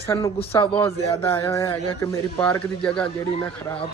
सानू गुस्सा बहुत ज्यादा आया हुआ है कि मेरी पार्क की जगह जी ना खराब।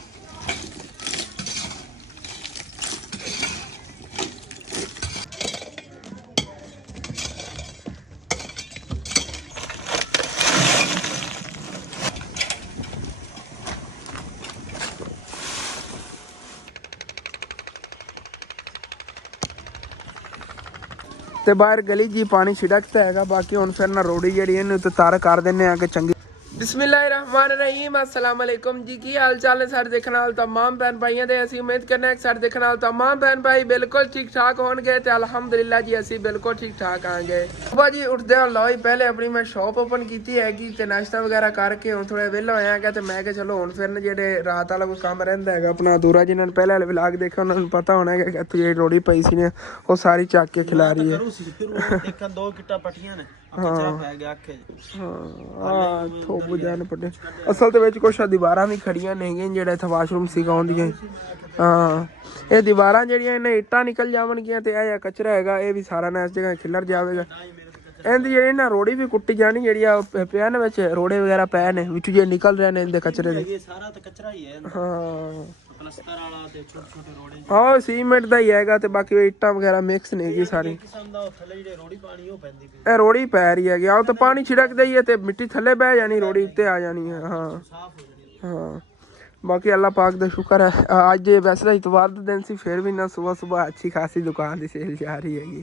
ਤੇ ਬਾਹਰ ਗਲੀ ਜੀ ਪਾਣੀ ਛਿੜਕਦਾ ਹੈਗਾ। ਬਾਕੀ ਹੁਣ ਫਿਰ ਨਾ ਰੋੜੀ ਜਿਹੜੀ ਇਹਨੂੰ ਤੇ ਤਾਰ ਕਰ ਦਿੰਨੇ ਆ ਕਿ ਚੰਗੀ। बिस्मिल्लाहिर्रहमानिर्रहीम अस्सलाम वालेकुम जी। की हाल चाल है सारे देखने वाले तमाम भैन भाइयों दे। असी उम्मीद करने सारे देखने वाले तमाम भैन भाई बिल्कुल ठीक ठाक होंगे ते अल्हम्दुलिल्लाह जी असी बिल्कुल ठीक ठाक आएंगे। सुबह जी उठदे लो ही पहले अपनी मैं शॉप ओपन की हैगी ते नाश्ता वगैरह करके हुण थोड़ा वेला होया है ते मैं कहा चलो हुण फिर जेडे रात वाला कोई काम रहिंदा हैगा अपना अधूरा, जिन्होंने पहले वाले व्लॉग देखे उन्होंने पता होना है कि जेडी रोड़ी पई सी ने वो सारी चक के खिला रही है। असल तो कुछ दीवारा भी खड़िया नहीं जेडे इत्थे वाशरूम सिखाउंदियां। हाँ ये दीवारा जड़ियां इन्हें इट्टां निकल जावणगियां ते यह कचरा हैगा ये भी सारा ना इस जगह खिलर जाएगा। इनकी जी ना रोड़ी भी कुट्टी जानी जी पिया ने विच रोड़े वगैरह पै ने विच जे निकल रहे ने इनके कचरे दे। हाँ हाँ सीमेंट का ही हैगा ते बाकी इट्टां वगैरह मिक्स नहीं जी सारी। ए रोड़ी पै रही है आओ तो पानी छिड़कदा ही है ते मिट्टी थल्ले बह जानी रोड़ी उत्ते आ जानी है। हाँ हाँ बाकी अल्लाह पाक दा शुक्र है अज वैसे तो इतवार का दिन सी फिर भी ना सुबह सुबह अच्छी खासी दुकान की सेल जा रही हैगी।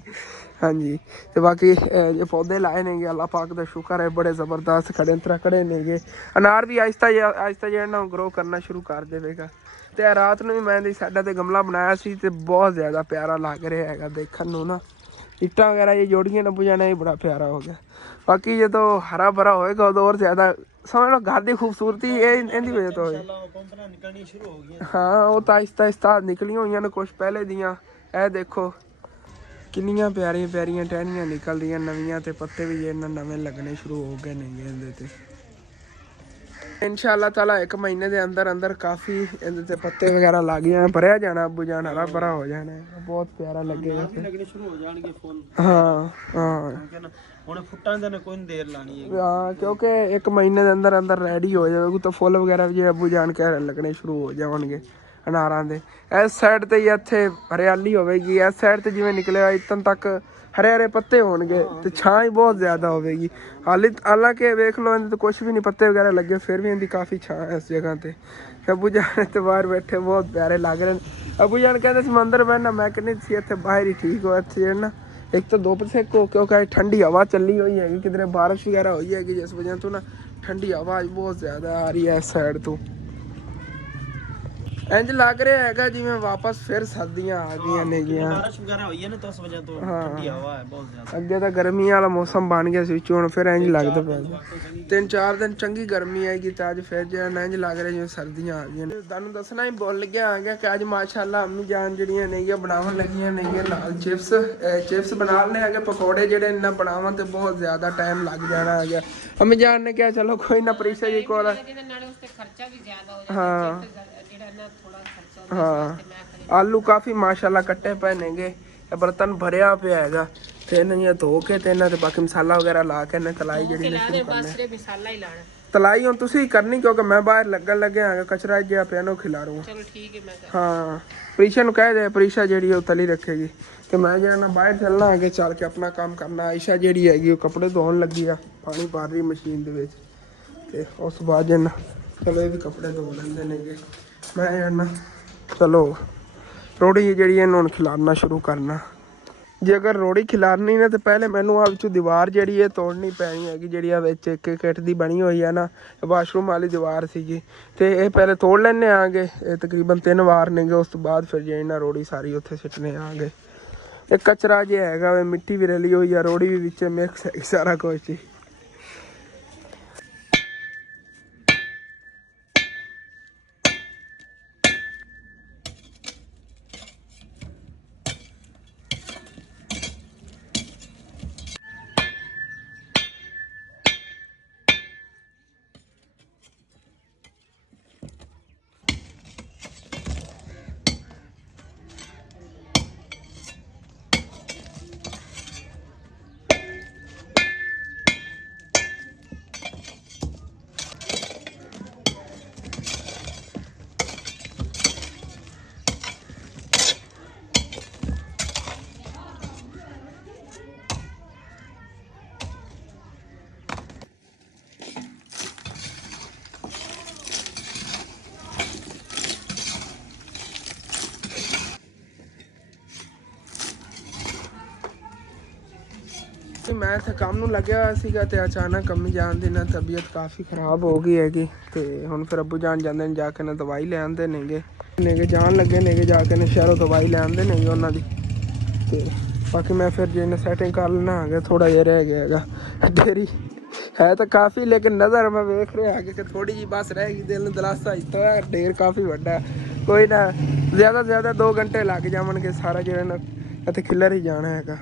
हाँ जी तो बाकी जो पौधे लाए ने अल्लाह पाक दा शुक्र है बड़े ज़बरदस्त खड़े तरह खड़े ने। अनार भी आहिस्ता आहिस्ता जो ना ग्रो करना शुरू कर देगा। तो रात में भी मैं साइडा ते गमला बनाया सी ते बहुत ज़्यादा प्यारा लग रहा है देखने नूं ना। इट्टां वगैरह ये जोड़ियां न बुझाना ही बड़ा प्यारा हो गया। बाकी जो तो हरा भरा होएगा उदों और ज़्यादा समझ लो घर की खूबसूरती इहदी वजह तो होई। हाँ वो तो आहिस्ता आहिस्ता निकलियां हुई ने कुछ पहले दियां। ए देखो किन्नियां प्यारियां प्यारियां टहनियां निकल रही नवियां ते पत्ते भी जे नवे लगने शुरू हो गए ने इहदे ते। इंशाअल्लाह ताला एक महीने के अंदर अंदर काफ़ी इहदे पत्ते वगैरह लग जाने भरिया जाना अबू जान हरा भरा हो जाना बहुत प्यारा लगेगा। हाँ हाँ हाँ क्योंकि एक महीने के अंदर अंदर रेडी हो जाएगी तो फुल वगैरह भी अबू जान के लगने शुरू हो जाएंगे अनारां दे। इस साइड ते इत्थे हरियाली होगी इस साइड ते जिवें निकले इतन तक हरे हरे पत्ते होंगे तो छां ही बहुत ज़्यादा होगी। हालांकि वेख लो इन्हें तो कुछ भी नहीं पत्ते वगैरह लगे फिर भी इनकी काफ़ी छां है इस जगह पे। अबू जान तो बाहर बैठे बहुत प्यारे लग रहे हैं। अबू जान कहते समंदर बहना मैं कहनी सी इतने बाहर ही ठीक हो इतने ना एक तो धुप सेको क्योंकि ठंडी हवा चली हुई है किधरे बारिश वगैरह हुई है जिस वजह तो ना ठंडी हवा बहुत ज़्यादा आ रही है इस साइड तो। इंज लग रहा है जिवें वापस फिर सर्दियां आ गई ने बारिश वगैरह हुई है ना तो उस वजह तो ठंडी हवा है बहुत ज्यादा। अगे तो गर्मी वाला मौसम बन गया सी हुण फिर इंज लगदा पिया 3-4 दिन चंगी गर्मी आएगी तो अज फिर जो इंज लग रहा जिवें सर्दियां आ गई। तुहानूं दसना ही भुल गया आ गया कि अज माशाअल्लाह अम्मी जान जिहड़ियां ने बनावन लगियां ने नाल चिप्स बना लेने आगे पकौड़े जिहड़े इन्ना बनावन तो बहुत ज़्यादा टाइम लग जाना है। अम्मी जान ने कहा चलो कोई ना परीक्षा जी को हाँ हाँ आलू काफ़ी माशाल्लाह कट्टे पे नेगे बर्तन भरिया पिया है तो इन्हें धो के तो इन्हें बाकी मसाला वगैरह ला के इन्हें तलाई जी तलाई हम तुम करनी क्योंकि मैं बाहर लगन लगे हाँ कचरा जो पिया ना खिलारूँ। हाँ प्रीशा को कह दे प्रीशा जी तली रखेगी तो मैं जो ना बाहर चलना आगे चल के अपना काम करना। आयशा जी हैगी कपड़े धोन लगी आ पानी पा रही मशीन के उस बाद जना चलो ये भी कपड़े धो लेंगे ने मैं जाना चलो रोड़ी जी हुण खिलारना शुरू करना। जे अगर रोड़ी खिलारनी ने तो पहले मैनू आ दीवार जी तोड़नी पैनी हैगी जी एक एक इट की बनी हुई है ना वाशरूम वाली दीवार सी तो ये पहले तोड़ लेने आगे तकरीबन 3 वार ने उस तो बाद फिर जी ना रोड़ी सारी उत्थे सिटने आगे। एक कचरा जो है मिट्टी भी रली हुई है रोड़ी भी विच मिक्स है सारा कुछ ही। मैं ਇੱਥੇ ਕੰਮ ਨੂੰ ਲੱਗਿਆ ਹੋਇਆ ਸੀਗਾ ਤੇ ਅਚਾਨਕ ਅੰਮੀ ਜਾਨ ਦੀ ਨਾ ਤਬੀਅਤ ਕਾਫੀ ਖਰਾਬ ਹੋ ਗਈ ਹੈਗੀ ਤੇ ਹੁਣ ਫਿਰ ਅੱਬੂ ਜਾਨ ਜਾਂਦੇ ਨੇ ਜਾ ਕੇ ਨਾ ਦਵਾਈ ਲੈ ਆਉਂਦੇ ਨੇਗੇ ਜਾਣ ਲੱਗੇ ਨੇਗੇ ਜਾ ਕੇ ਨਾ ਸ਼ਹਿਰੋਂ ਦਵਾਈ ਲੈ ਆਉਂਦੇ ਨੇਗੇ ਉਹਨਾਂ ਦੀ ਤੇ ਬਾਕੀ ਮੈਂ ਫਿਰ ਜੇ ਨਾ ਸੈਟਿੰਗ ਕਰ ਲੈਣਾ ਆ ਗਿਆ ਥੋੜਾ ਜਿਹਾ ਰਹਿ ਗਿਆ ਹੈਗਾ ਡੇਰੀ है तो काफ़ी लेकिन नज़र में वेख रहे आगे कि थोड़ी जी बस रहेगी दिल में दिलासा इतना है ढेर काफ़ी बड़ा कोई ना ज़्यादा से ज़्यादा 2 घंटे लग जावणगे सारा जो है ना इतने खिलर ही जाना है।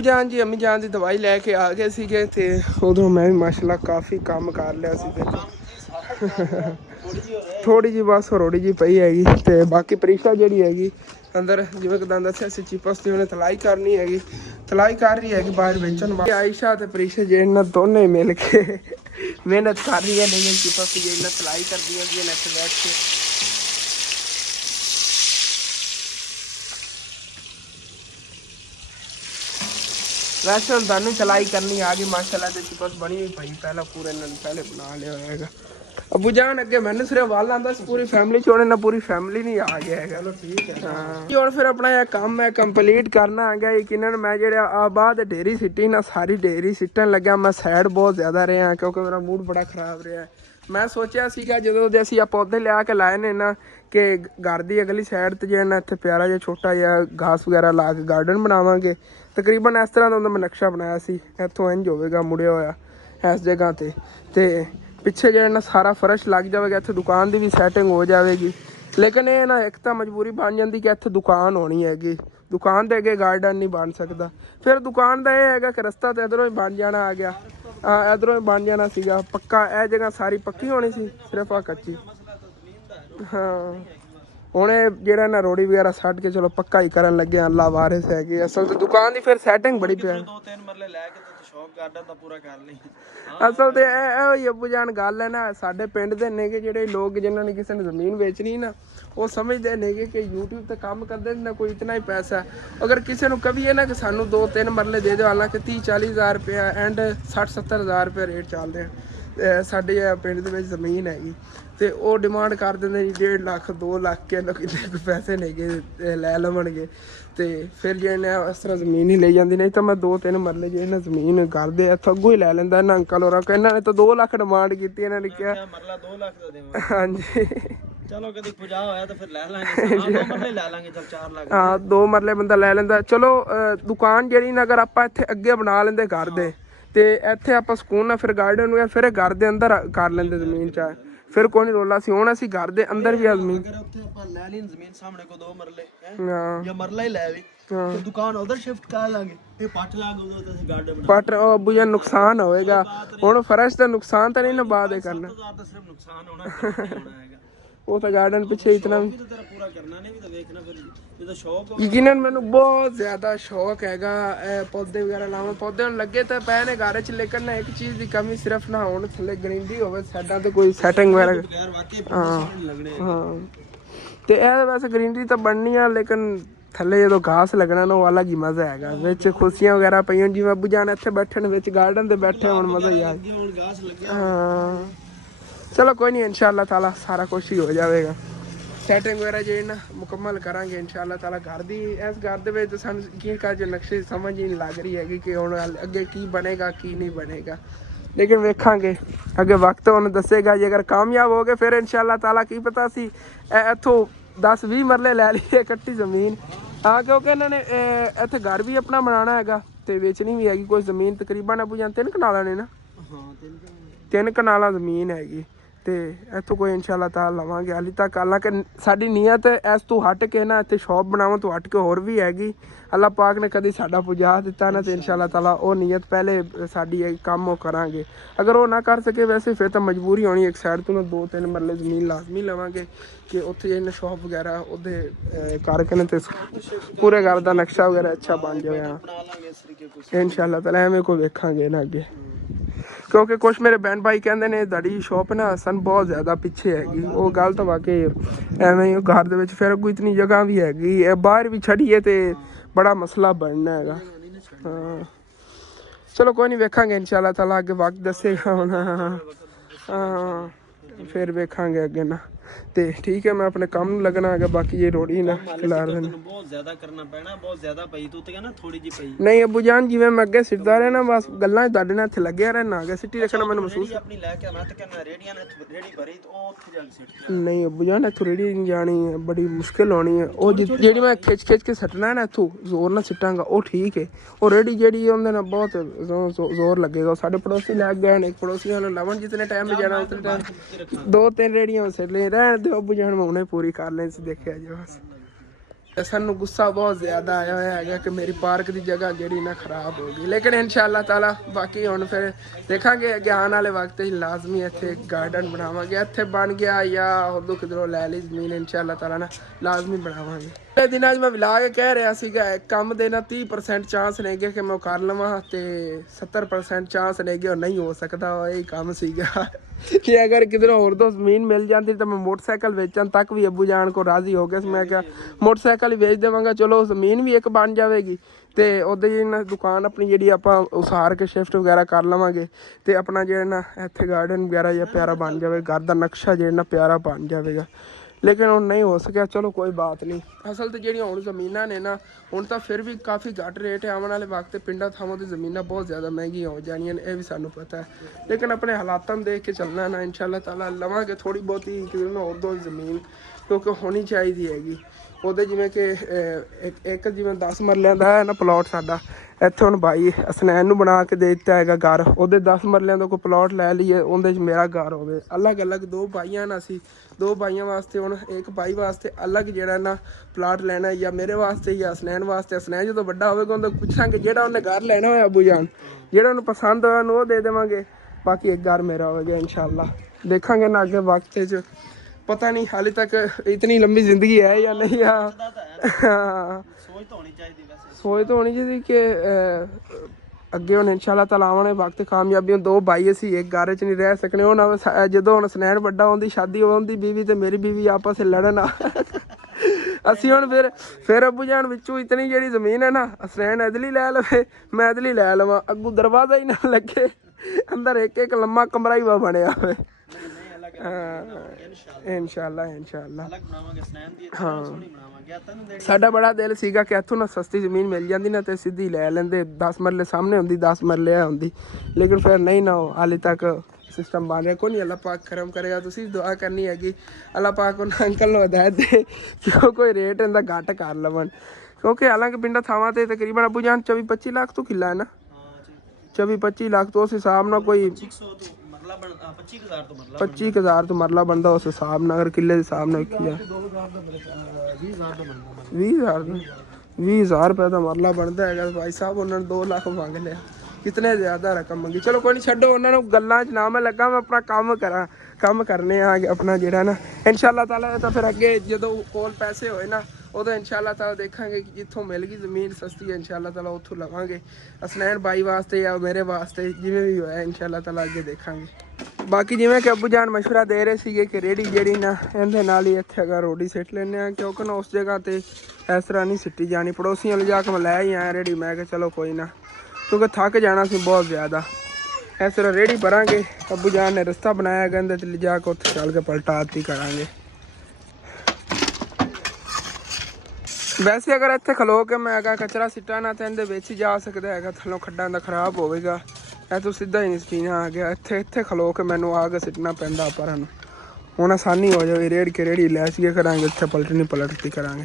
जान जी अम्मी जान की दवाई लैके आ गए थे ते उदों मैं भी माशाल्लाह काफ़ी काम कर लिया सी थोड़ी जी बस रोड़ी जी पई हैगी ते बाकी परीक्षा जी हैगी अंदर जिवें कि दस्सिया सी चिपस दी उन्हें तलाई करनी हैगी तलाई कर रही हैगी बाहर बेचन आयशा ते परीक्षा जी इन्हां दोनों मिल के मेहनत कर रही है नहीं चिपस की जी तलाई कर दी है इत्थे बैठ के वैसे हम दानू चलाई करनी आ गई माशाल्लाह ते चिपस बनी हुई पई पहला पूरे इन्होंने पहले बना लिया होगा। अबू जान अगे मैंने सिर्फ वाल आंदा पूरी फैमिली छोड़े ना पूरी फैमिली नहीं आ गया है। चलो ठीक है हाँ और फिर अपना यह काम है कंप्लीट करना आ गया यकीनन मैं जो आबाद डेयरी सिटी ना सारी डेयरी सिटन लग्या मैं सैड बहुत ज़्यादा रहा क्योंकि मेरा मूड बड़ा खराब रहा मैं सोचा सीगा जो असी आ पौधे लिया के लाए ने ना कि घर की अगली साइड तो जो ना इतने प्यारा जिहा छोटा जिहा घास वगैरह ला के गार्डन बनावांगे तकरीबन इस तरह का मैं नक्शा बनाया सी इत्थों इंज होवेगा मुड़िया होया इस जगह ते पिछे जो ना सारा फर्श लग जाएगा इत्थे दुकान की भी सैटिंग हो जाएगी लेकिन ये ना एक तो मजबूरी बन जाती कि इत्थे दुकान होनी हैगी दुकान के अगे गार्डन नहीं बन सकता फिर दुकान का यह है कि रस्ता तो इधरों ही बन जाना आ गया इधरों ही बन जाना सीगा पक्का यह जगह सारी पक्की होनी सी सिर्फ आ कच्ची हाँ उन्हें जेड़ा ना रोड़ी वगैरह सट के चलो पक्का ही करन लगे अल्लाह वारिस है कि असल तो दुकान की फिर सैटिंग बड़ी प्यारी 2-3 मरले लेके तो शौक गार्डन दा पूरा कर ली असल तो ਇਹ ਅੱਬੂ ਜਾਨ ਗੱਲ ਹੈ ਨਾ ਸਾਡੇ ਪਿੰਡ ਦੇ ਨੇਗੇ ਜਿਹੜੇ ਲੋਕ ਜਿਨ੍ਹਾਂ ਨੇ ਕਿਸੇ ਨੇ ਜ਼ਮੀਨ ਵੇਚਣੀ ਨਾ ਉਹ ਸਮਝਦੇ ਨੇਗੇ ਕਿ YouTube ਤੇ ਕੰਮ ਕਰਦੇ ਨਾ ਕੋਈ ਇਤਨਾ ਹੀ ਪੈਸਾ ਅਗਰ ਕਿਸੇ ਨੂੰ ਕਵੀਏ ਨਾ ਕਿ ਸਾਨੂੰ 2-3 ਮਰਲੇ ਦੇ ਦਿਓ ਹਾਲਾਂਕਿ 30-40 ਹਜ਼ਾਰ ਰੁਪਇਆ ਐਂਡ 60-70 ਹਜ਼ਾਰ ਰੁਪਇਆ ਰੇਟ ਚੱਲਦੇ ਆ ਸਾਡੇ ਪਿੰਡ ਦੇ ਵਿੱਚ ਜ਼ਮੀਨ ਹੈਗੀ ਤੇ ਉਹ ਡਿਮਾਂਡ ਕਰ ਦਿੰਦੇ ਜੀ 1.5 ਲੱਖ 2 ਲੱਖ ਕਿੰਨੇ ਕਿੰਨੇ ਪੈਸੇ ਨੇਗੇ ਲੈ ਲਵਣਗੇ ਤੇ ਫਿਰ ਜੇ ਨੇ ਇਸ ਤਰ੍ਹਾਂ ਜ਼ਮੀਨ ਹੀ ਲਈ ਜਾਂਦੀ ਨਹੀਂ ਤਾਂ ਮੈਂ 2-3 ਮਰਲੇ ਜੇ ਇਹਨਾਂ ਜ਼ਮੀਨ ਕਰਦੇ ਇੱਥੋਂ ਅੱਗੋਂ ਹੀ ਲੈ ਲੈਂਦਾ ਇਹਨਾਂ ਅੰਕਲ ਹੋਰਾਂ ਇਹਨਾਂ ਨੇ ਤਾਂ 2 ਲੱਖ ਡਿਮਾਂਡ ਕੀਤੀ ਇਹਨਾਂ ਨੇ ਕਿਹਾ ਮਰਲਾ 2 ਲੱਖ ਦਾ ਦੇਵਾਂ ਹਾਂਜੀ ਚਲੋ ਕਦੀ ਪੁਜਾ ਹੋਇਆ ਤਾਂ ਫਿਰ ਲੈ ਲਾਂਗੇ 2 ਮਰਲੇ ਲੈ ਲਾਂਗੇ ਜਦ 4 ਲੱਖ ਹਾਂ 2 ਮਰਲੇ ਬੰਦਾ ਲੈ ਲੈਂਦਾ ਚਲੋ ਦੁਕਾਨ ਜਿਹੜੀ ਨਾ ਅਗਰ ਆਪਾਂ ਇੱਥੇ ਅੱਗੇ ਬਣਾ ਲੈਂਦੇ ਘਰ ਦੇ ਤੇ ਇੱਥੇ ਆਪਾਂ ਸਕੂਨ ਨਾਲ ਫਿਰ ਗਾਰਡਨ ਨੂੰ ਫਿਰ ਘਰ ਦੇ ਅੰਦਰ ਕਰ ਲੈਂਦੇ ਜ਼ਮੀਨ ਚ फिर कोई नहीं रोला सी होना सी घर दे अंदर भी आदमी अगर ਉੱਥੇ ਆਪਾਂ ਲੈ ਲਈ ਜ਼ਮੀਨ ਸਾਹਮਣੇ ਕੋ 2 ਮਰਲੇ ਹੈ ਜਾਂ ਮਰਲਾ ਹੀ ਲੈ ਲਈ ਤੇ ਦੁਕਾਨ ਉਧਰ ਸ਼ਿਫਟ ਕਰ ਲਾਂਗੇ ਇਹ ਪੱਟ ਲਾਂਗੇ ਉਧਰ ਤੇ ਗਾਰਡਨ ਬਣਾ ਪੱਟ ਉਹ ਬੁਝਾ ਨੁਕਸਾਨ ਹੋਏਗਾ ਹੁਣ ਫਰਸ਼ ਦਾ ਨੁਕਸਾਨ ਤਾਂ ਨਹੀਂ ਨਾ ਬਾਅਦ ਇਹ ਕਰਨਾ ਤਾਂ ਸਿਰਫ ਨੁਕਸਾਨ ਹੋਣਾ ਹੈਗਾ ਉਹ ਤਾਂ ਗਾਰਡਨ ਪਿੱਛੇ ਇਤਨਾ ਵੀ ਤਾਂ ਤੇਰਾ ਪੂਰਾ ਕਰਨਾ ਨਹੀਂ ਵੀ ਤਾਂ ਵੇਖਣਾ ਫਿਰ ਜਿਹਦਾ ਸ਼ੌਕ ਹੋ ਯਕੀਨਨ ਮੈਨੂੰ ਬਹੁਤ ਜ਼ਿਆਦਾ ਸ਼ੌਕ ਹੈਗਾ ਪੌਦੇ ਵਗੈਰਾ ਲਾਉਣ ਪੌਦੇ ਹੁਣ ਲੱਗੇ ਤਾਂ ਪਏ ਨੇ ਘਰ 'ਚ ਲੇਕਿਨ ਨਾ ਇੱਕ ਚੀਜ਼ ਦੀ ਕਮੀ ਸਿਰਫ ਨਾ ਹੁਣ ਥੱਲੇ ਗ੍ਰੀਨਰੀ ਹੋਵੇ ਸਾਡਾ ਤੇ ਕੋਈ ਸੈਟਿੰਗ ਵਗੈਰਾ ਹਾਂ ਤੇ ਇਹ ਵੈਸੇ ਗ੍ਰੀਨਰੀ ਤਾਂ ਬਣਨੀ ਆ ਲੇਕਿਨ ਥੱਲੇ ਜਦੋਂ ਘਾਸ ਲੱਗਣਾ ਨਾ ਉਹ ਅਲੱਗ ਹੀ ਮਜ਼ਾ ਹੈਗਾ ਵਿੱਚ ਖੁਸ਼ੀਆਂ ਵਗੈਰਾ ਪਈਆਂ ਜਿਵੇਂ ਅੱਬੂ ਜਾਨ ਇੱਥੇ ਬੈਠਣ ਵਿੱਚ ਗਾਰਡਨ ਤੇ ਬੈਠੇ ਹੁਣ ਮਜ਼ਾ ਹੀ ਆ ਹਾਂ चलो कोई नहीं इंशाअल्लाह ताला सारा कुछ ही हो जाएगा सैटिंग वगैरह जो ना मुकम्मल करांगे इंशाअल्लाह ताला घर दी इस घर दे विच सानू यकीन कर जो नक्शे समझ ही नहीं लग रही है कि हुण अगे की बनेगा की नहीं बनेगा लेकिन वेखांगे अगे वक्त हुण दसेगा जे अगर कामयाब हो गए फिर इंशाअल्लाह ताला की पता सी इत्थों 10-20 मरले लै लईए कट्टी ज़मीन हाँ क्योंकि इन्होंने इत्थे घर भी अपना बनाना हैगा ते वेचनी भी हैगी कोई ज़मीन तकरीबन अबू जान 3 कनालां ने ना हाँ 3 कनालां ज़मीन हैगी ਤੇ ਇੱਥੋਂ ਕੋਈ ਇਨਸ਼ਾਅੱਲਾ ਤਾਲਾ ਲਵਾਂਗੇ ਹਾਲੇ ਤੱਕ ਹਾਲਾਂਕਿ ਸਾਡੀ ਨੀਅਤ ਇਸ ਤੋਂ ਹਟ ਕੇ ਨਾ ਇੱਥੇ ਸ਼ੌਪ ਬਣਾਉਣ ਤੋਂ ਹਟ ਕੇ ਹੋਰ ਵੀ ਹੈਗੀ ਅੱਲਾਹ ਪਾਕ ਨੇ ਕਦੀ ਸਾਡਾ ਪੁਜਾ ਦਿੱਤਾ ਨਾ ਤੇ ਇਨਸ਼ਾਅੱਲਾ ਤਾਲਾ ਉਹ ਨੀਅਤ ਪਹਿਲੇ ਸਾਡੀ ਇਹ ਕੰਮ ਉਹ ਕਰਾਂਗੇ ਅਗਰ ਉਹ ਨਾ ਕਰ ਸਕੇ ਵੈਸੇ ਫਿਰ ਤਾਂ ਮਜਬੂਰੀ ਹੋਣੀ ਇੱਕ ਸਾਈਡ ਤੋਂ ਨਾ 2-3 ਮਰਲੇ ਜ਼ਮੀਨ ਲਾਜ਼ਮੀ ਲਵਾਂਗੇ ਕਿ ਉੱਥੇ ਇਹਨਾਂ ਸ਼ੌਪ ਵਗੈਰਾ ਉਹਦੇ ਕਰਕੇ ਨਾ ਤੇ ਪੂਰੇ ਘਰ ਦਾ ਨਕਸ਼ਾ ਵਗੈਰਾ ਅੱਛਾ ਬਣ ਜਾਵੇ ਇਨਸ਼ਾਅੱਲਾ ਤਾਲਾ ਐਵੇਂ ਕੋਈ ਵੇਖਾਂਗੇ ਨਾ ਅੱਗੇ क्योंकि कुछ मेरे बहन भाई कहते ने तुहाडी शॉप ना सन बहुत ज़्यादा पिछे हैगी वो गल तो वाकई एवें ही घर दे विच फिर कोई इतनी जगह भी हैगी बाहर भी छड़िए तो बड़ा मसला बनना हैगा हाँ चलो कोई नहीं वेखांगे इंशाअल्लाह ताला अगे वक्त दसेगा हुण हाँ ਫਿਰ ਵੇਖਾਂਗੇ ਅੱਗੇ ਨਾ। ਤੇ ਠੀਕ ਹੈ ਮੈਂ ਆਪਣੇ ਕੰਮ ਨੂੰ ਲੱਗਣਾ ਹੈਗਾ। ਬਾਕੀ ਇਹ ਰੋੜੀ ਨਾ ਖਿਲਾਰ ਦੇਣੀ, ਬਹੁਤ ਜ਼ਿਆਦਾ ਕਰਨਾ ਪੈਣਾ, ਬਹੁਤ ਜ਼ਿਆਦਾ ਪਈ ਤੂੰ ਤੇ ਕਹਿੰਦਾ ਥੋੜੀ ਜਿਹੀ ਪਈ ਨਹੀਂ ਅੱਬੂ ਜਾਨ ਜਿਵੇਂ ਮੈਂ ਅੱਗੇ ਸਿੱਟਦਾ ਰਿਹਾ ਨਾ ਬਸ ਗੱਲਾਂ 'ਚ ਤੁਹਾਡੇ ਨਾਲ ਇੱਥੇ ਲੱਗਿਆ ਰਹਿਣਾ ਹੈਗਾ। ਸਿੱਟੀ ਰੱਖਣਾ ਮੈਨੂੰ ਮਹਿਸੂਸ ਆਪਣੀ ਲੈ ਕੇ ਮੈਂ ਤਾਂ ਕਹਿੰਦਾ ਰੇੜੀਆਂ ਨੇ ਰੇੜੀ ਭਰੀ ਤੇ ਉਹ ਉੱਥੇ ਜਾ ਕੇ ਸਿੱਟ ਨਹੀਂ ਅੱਬੂ ਜਾਨ ਇੱਥੋਂ ਰੇੜੀ ਨਹੀਂ ਜਾਣੀ ਹੈ, ਬੜੀ ਮੁਸ਼ਕਿਲ ਹੋਣੀ ਹੈ। ਉਹ ਜਿਹੜੀ ਮੈਂ ਖਿੱਚ ਕੇ ਸੱਟਣਾ ਨਾ ਇੱਥੋਂ ਜ਼ੋਰ ਨਾਲ ਸਿੱਟਾਂਗਾ ਉਹ ਠੀਕ ਹੈ। ਉਹ ਰੇੜੀ ਜਿਹੜੀ ਉਹਦੇ ਨਾਲ ਬਹੁਤ ਜ਼ੋਰ ਲੱਗੇਗਾ। ਸਾਡੇ ਪੜੋਸੀ ਲੈ ਗਏ ਨੇ, ਇੱਕ ਪੜੋਸੀਆਂ ਨੂੰ ਲਵਣ ਜਿਤਨੇ ਟਾਈਮ में जाना उतने टाइम 2-3 रेड़ियां से ले रहने दो अबू जान में उन्हें पूरी कर लें देखा जो बस। ਸਾਨੂੰ ਗੁੱਸਾ ਬਹੁਤ ਜ਼ਿਆਦਾ ਆਇਆ ਹੋਇਆ ਹੈਗਾ ਕਿ ਮੇਰੀ ਪਾਰਕ ਦੀ ਜਗ੍ਹਾ ਜਿਹੜੀ ਨਾ ਖਰਾਬ ਹੋ ਗਈ। ਲੇਕਿਨ ਇਨਸ਼ਾਅੱਲਾ ਤਾਲਾ ਬਾਕੀ ਹੁਣ ਫਿਰ ਦੇਖਾਂਗੇ ਅੱਗੇ ਆਉਣ ਵਾਲੇ ਵਕਤ 'ਚ ਲਾਜ਼ਮੀ ਇੱਥੇ ਗਾਰਡਨ ਬਣਾਵਾਂਗੇ। ਇੱਥੇ ਬਣ ਗਿਆ ਜਾਂ ਉਦੋਂ ਕਿਧਰੋਂ ਲੈ ਲਈ ਜ਼ਮੀਨ ਇਨਸ਼ਾਅੱਲਾ ਤਾਲਾ ਨਾ ਲਾਜ਼ਮੀ ਬਣਾਵਾਂਗੇ। ਇਹ ਦਿਨਾਂ 'ਚ ਮੈਂ ਵਿਲਾ ਕੇ ਕਹਿ ਰਿਹਾ ਸੀਗਾ ਕੰਮ ਦੇ ਨਾ 30% ਚਾਂਸ ਨੇਗੇ ਕਿ ਮੈਂ ਕਰ ਲਵਾਂ ਤੇ 70% ਚਾਂਸ ਨੇਗੇ ਉਹ ਨਹੀਂ ਹੋ ਸਕਦਾ। ਇਹ ਕੰਮ ਸੀਗਾ ਕਿ ਅਗਰ ਕਿਧਰੋਂ ਹੋਰ ਤੋਂ ਜ਼ਮੀਨ ਮਿਲ ਜਾਂਦੀ ਤਾਂ ਮੈਂ ਮੋਟਰਸਾਈਕਲ ਵੇਚਣ ਤੱਕ ਵੀ ਅੱਬੂ ਜਾਨ ਕੋ ਰਾਜ਼ੀ ਹੋ ਗਿਆ ਸੀ। ਮੈਂ ਕਿਹਾ ਮੋਟਰਸਾਈਕਲ ਹੀ ਵੇਚ ਦੇਵਾਂਗਾ, ਚਲੋ ਜ਼ਮੀਨ ਵੀ ਇੱਕ ਬਣ ਜਾਵੇਗੀ ਤੇ ਉਹਦੇ ਜੀ ਨਾ ਦੁਕਾਨ ਆਪਣੀ ਜਿਹੜੀ ਆਪਾਂ ਉਸਾਰ ਕੇ ਸ਼ਿਫਟ ਵਗੈਰਾ ਕਰ ਲਵਾਂਗੇ ਤੇ ਆਪਣਾ ਜਿਹੜਾ ਨਾ ਇੱਥੇ ਗਾਰਡਨ ਵਗੈਰਾ ਜਿਹਾ ਪਿਆਰਾ ਬਣ ਜਾਵੇ, ਘਰ ਦਾ ਨਕਸ਼ਾ ਜਿਹੜਾ ਨਾ ਪਿਆਰਾ ਬਣ ਜਾਵੇਗਾ। ਲੇਕਿਨ ਹੁਣ ਨਹੀਂ ਹੋ ਸਕਿਆ, ਚਲੋ ਕੋਈ ਬਾਤ ਨਹੀਂ। ਅਸਲ ਤੇ ਜਿਹੜੀਆਂ ਹੁਣ ਜ਼ਮੀਨਾਂ ਨੇ ਨਾ ਹੁਣ ਤਾਂ ਫਿਰ ਵੀ ਕਾਫੀ ਘੱਟ ਰੇਟ ਹੈ। ਆਉਣ ਵਾਲੇ ਵਕਤ ਪਿੰਡਾਂ ਥਾਵਾਂ ਤੇ ਜ਼ਮੀਨਾਂ ਬਹੁਤ ਜ਼ਿਆਦਾ ਮਹਿੰਗੀਆਂ ਹੋ ਜਾਣੀਆਂ ਨੇ, ਇਹ ਵੀ ਸਾਨੂੰ ਪਤਾ ਹੈ। ਲੇਕਿਨ ਆਪਣੇ ਹਾਲਾਤਾਂ ਨੂੰ ਦੇਖ ਕੇ ਚੱਲਣਾ ਨਾ ਇਨਸ਼ਾਅੱਲਾ ਤਾਲਾ ਲਵਾਂਗੇ ਥੋੜ੍ਹੀ ਬਹੁਤੀ ਕਿਤੇ ਨਾ ਹੋਰ ਦੋ ਜ਼ਮੀਨ ਕਿਉਂਕਿ ਹੋਣੀ ਚਾਹੀਦੀ ਹੈਗੀ। ਉਹਦੇ ਜਿਵੇਂ ਕਿ ਇੱਕ ਜਿਵੇਂ 10 ਮਰਲਿਆਂ ਦਾ ਹੈ ਨਾ ਪਲਾਟ ਸਾਡਾ ਇੱਥੇ ਹੁਣ ਭਾਈ ਅਸਨੈਨ ਨੂੰ ਬਣਾ ਕੇ ਦੇ ਦਿੱਤਾ ਹੈਗਾ ਘਰ। ਉਹਦੇ 10 ਮਰਲਿਆਂ ਦਾ ਕੋਈ ਪਲਾਟ ਲੈ ਲਈਏ ਉਹਦੇ 'ਚ ਮੇਰਾ ਘਰ ਹੋਵੇ। ਅਲੱਗ ਅਲੱਗ ਦੋ ਭਾਈਆਂ ਨਾ ਅਸੀਂ ਦੋ ਭਾਈਆਂ ਵਾਸਤੇ ਹੁਣ ਇੱਕ ਭਾਈ ਵਾਸਤੇ ਅਲੱਗ ਜਿਹੜਾ ਨਾ ਪਲਾਟ ਲੈਣਾ ਜਾਂ ਮੇਰੇ ਵਾਸਤੇ ਜਾਂ ਅਸਨੈਨ ਵਾਸਤੇ। ਅਸਨੈਨ ਜਦੋਂ ਵੱਡਾ ਹੋਵੇਗਾ ਉਹਨੂੰ ਪੁੱਛਾਂਗੇ ਜਿਹੜਾ ਉਹਨੇ ਘਰ ਲੈਣਾ ਹੋਇਆ ਅੱਬੂ ਜਾਨ ਜਿਹੜਾ ਉਹਨੂੰ ਪਸੰਦ ਹੋਇਆ ਉਹਨੂੰ ਉਹ ਦੇ ਦੇਵਾਂਗੇ। ਬਾਕੀ ਇੱਕ ਘਰ ਮੇਰਾ ਹੋਵੇਗਾ ਇਨਸ਼ਾਅੱਲਾ। ਦੇਖਾਂਗੇ ਨਾ ਅੱਗੇ ਵਕਤ 'ਚ पता नहीं हाले तक इतनी लंबी जिंदगी है या नहीं। हाँ सोच तो होनी चाहिए कि ਅੱਗੇ ਹੁਣ ਇਨਸ਼ਾਅੱਲਾ ਤਾਲਾ ਆਉਣੇ ਵਕਤ ਕਾਮਯਾਬੀ ਦੋ ਭਾਈ ਅਸੀਂ ਇੱਕ ਘਰ 'ਚ ਨਹੀਂ ਰਹਿ ਸਕਣੇ। ਹੁਣ ਜਦੋਂ ਹੁਣ ਸਨੈਨ ਵੱਡਾ ਹੋਣ ਦੀ ਸ਼ਾਦੀ ਹੋਣ ਦੀ ਬੀਵੀ ਤੇ ਮੇਰੀ ਬੀਵੀ ਆਪਸ 'ਚ ਲੜਨ ਆ ਅਸੀਂ ਹੁਣ ਫਿਰ ਅੱਬੂ ਜਾਨ ਵਿੱਚੋਂ ਇਤਨੀ ਜਿਹੜੀ ਜ਼ਮੀਨ ਹੈ ਨਾ ਸਨੈਨ ਇਧਰਲੀ ਲੈ ਲਵੇ ਮੈਂ ਇਧਰਲੀ ਲੈ ਲਵਾਂ। ਅੱਗੂ ਦਰਵਾਜ਼ਾ ਹੀ ਨਾ ਲੱਗੇ ਅੰਦਰ ਇੱਕ ਇੱਕ ਲੰਮਾ ਕਮਰਾ ਹੀ ਬਣਿਆ ਹੋਵੇ। ਇਨਸ਼ਾਅੱਲਾ ਹਾਂ ਸਾਡਾ ਬੜਾ ਦਿਲ ਸੀਗਾ ਕਿ ਇੱਥੋਂ ਨਾ ਸਸਤੀ ਜ਼ਮੀਨ ਮਿਲ ਜਾਂਦੀ ਨਾ ਤੇ ਸਿੱਧੀ ਲੈ ਲੈਂਦੇ। 10 ਮਰਲੇ ਸਾਹਮਣੇ ਹੁੰਦੀ 10 ਮਰਲੇ ਹੁੰਦੀ ਲੇਕਿਨ ਫਿਰ ਨਹੀਂ ਨਾ ਹਾਲੇ ਤੱਕ सिस्टम बन रहा। कोई नहीं अल्लाह पाक करम करेगा। तुसी दुआ करनी हैगी अल्लाह पाक उन्हें अंकल नूं हिदायत दे कि कोई रेट इनका घट कर लवन क्योंकि हालांकि पिंडा थावां ते तकरीबन अबू जान 24-25 लाख तो किला है ना 24-25 लाख तो उस हिसाब नाल कोई 25,000 तो मरला बनता उस हिसाब नाल अगर किले के हिसाब नाल किया 20,000 रुपये का मरला बनता है। भाई साहब उन्होंने 2 लाख मंग लिया कितने ज़्यादा रकम मंगी। चलो कोई नहीं छड्डो उन्होंने गल्लां च ना मैं लगा मैं अपना काम करने अपना जेड़ा ना इंशाअल्लाह ताला। तो फिर अगे जो कोल पैसे होए ना उदों इंशाअल्लाह ताला देखांगे कि जिथों मिल गई ज़मीन सस्ती है इंशाअल्लाह ताला उत्थों लवांगे असनैन बाई वास्ते या मेरे वास्ते जिवें भी होया इंशाअल्लाह ताला अगे देखांगे। बाकी जिवें कि अब्बू जान मशवरा दे रहे थे कि रेड़ी जेड़ी ना इहदे नाल ही इत्थे अगर रोडी सिट लैने क्योंकि ना उस जगह ते इस तरह नहीं सिटी जानी। पड़ोसियां ले जाके मैं लै ही आया रेड़ी मैं कि चलो कोई ना क्योंकि थक जाना सी बहुत ज़्यादा। इस तरह रेड़ी भरांगे अब्बू जान ने रस्ता बनाया कहते ले जाके उत्थे चल के पलटाती करांगे। वैसे अगर इत्थे खलो के मैं अगर कचरा सिट्टा ना तो इहदे विच ही जा सकदा हैगा थल्लों खड्डां दा खराब होवेगा। ਇਹ ਤੋਂ ਸਿੱਧਾ ਹੀ ਨਹੀਂ ਆ ਗਿਆ ਇੱਥੇ ਖਲੋ ਕੇ ਮੈਨੂੰ ਆ ਕੇ ਸਿੱਟਣਾ ਪੈਂਦਾ ਪਰ ਹੁਣ ਆਸਾਨੀ ਹੋ ਜਾਵੇ ਰੇੜ ਕੇ ਰੇੜੀ ਲੈ ਸੀਗੇ ਕਰਾਂਗੇ ਇੱਥੇ ਪਲਟਣੀ ਪਲਟਤੀ ਕਰਾਂਗੇ।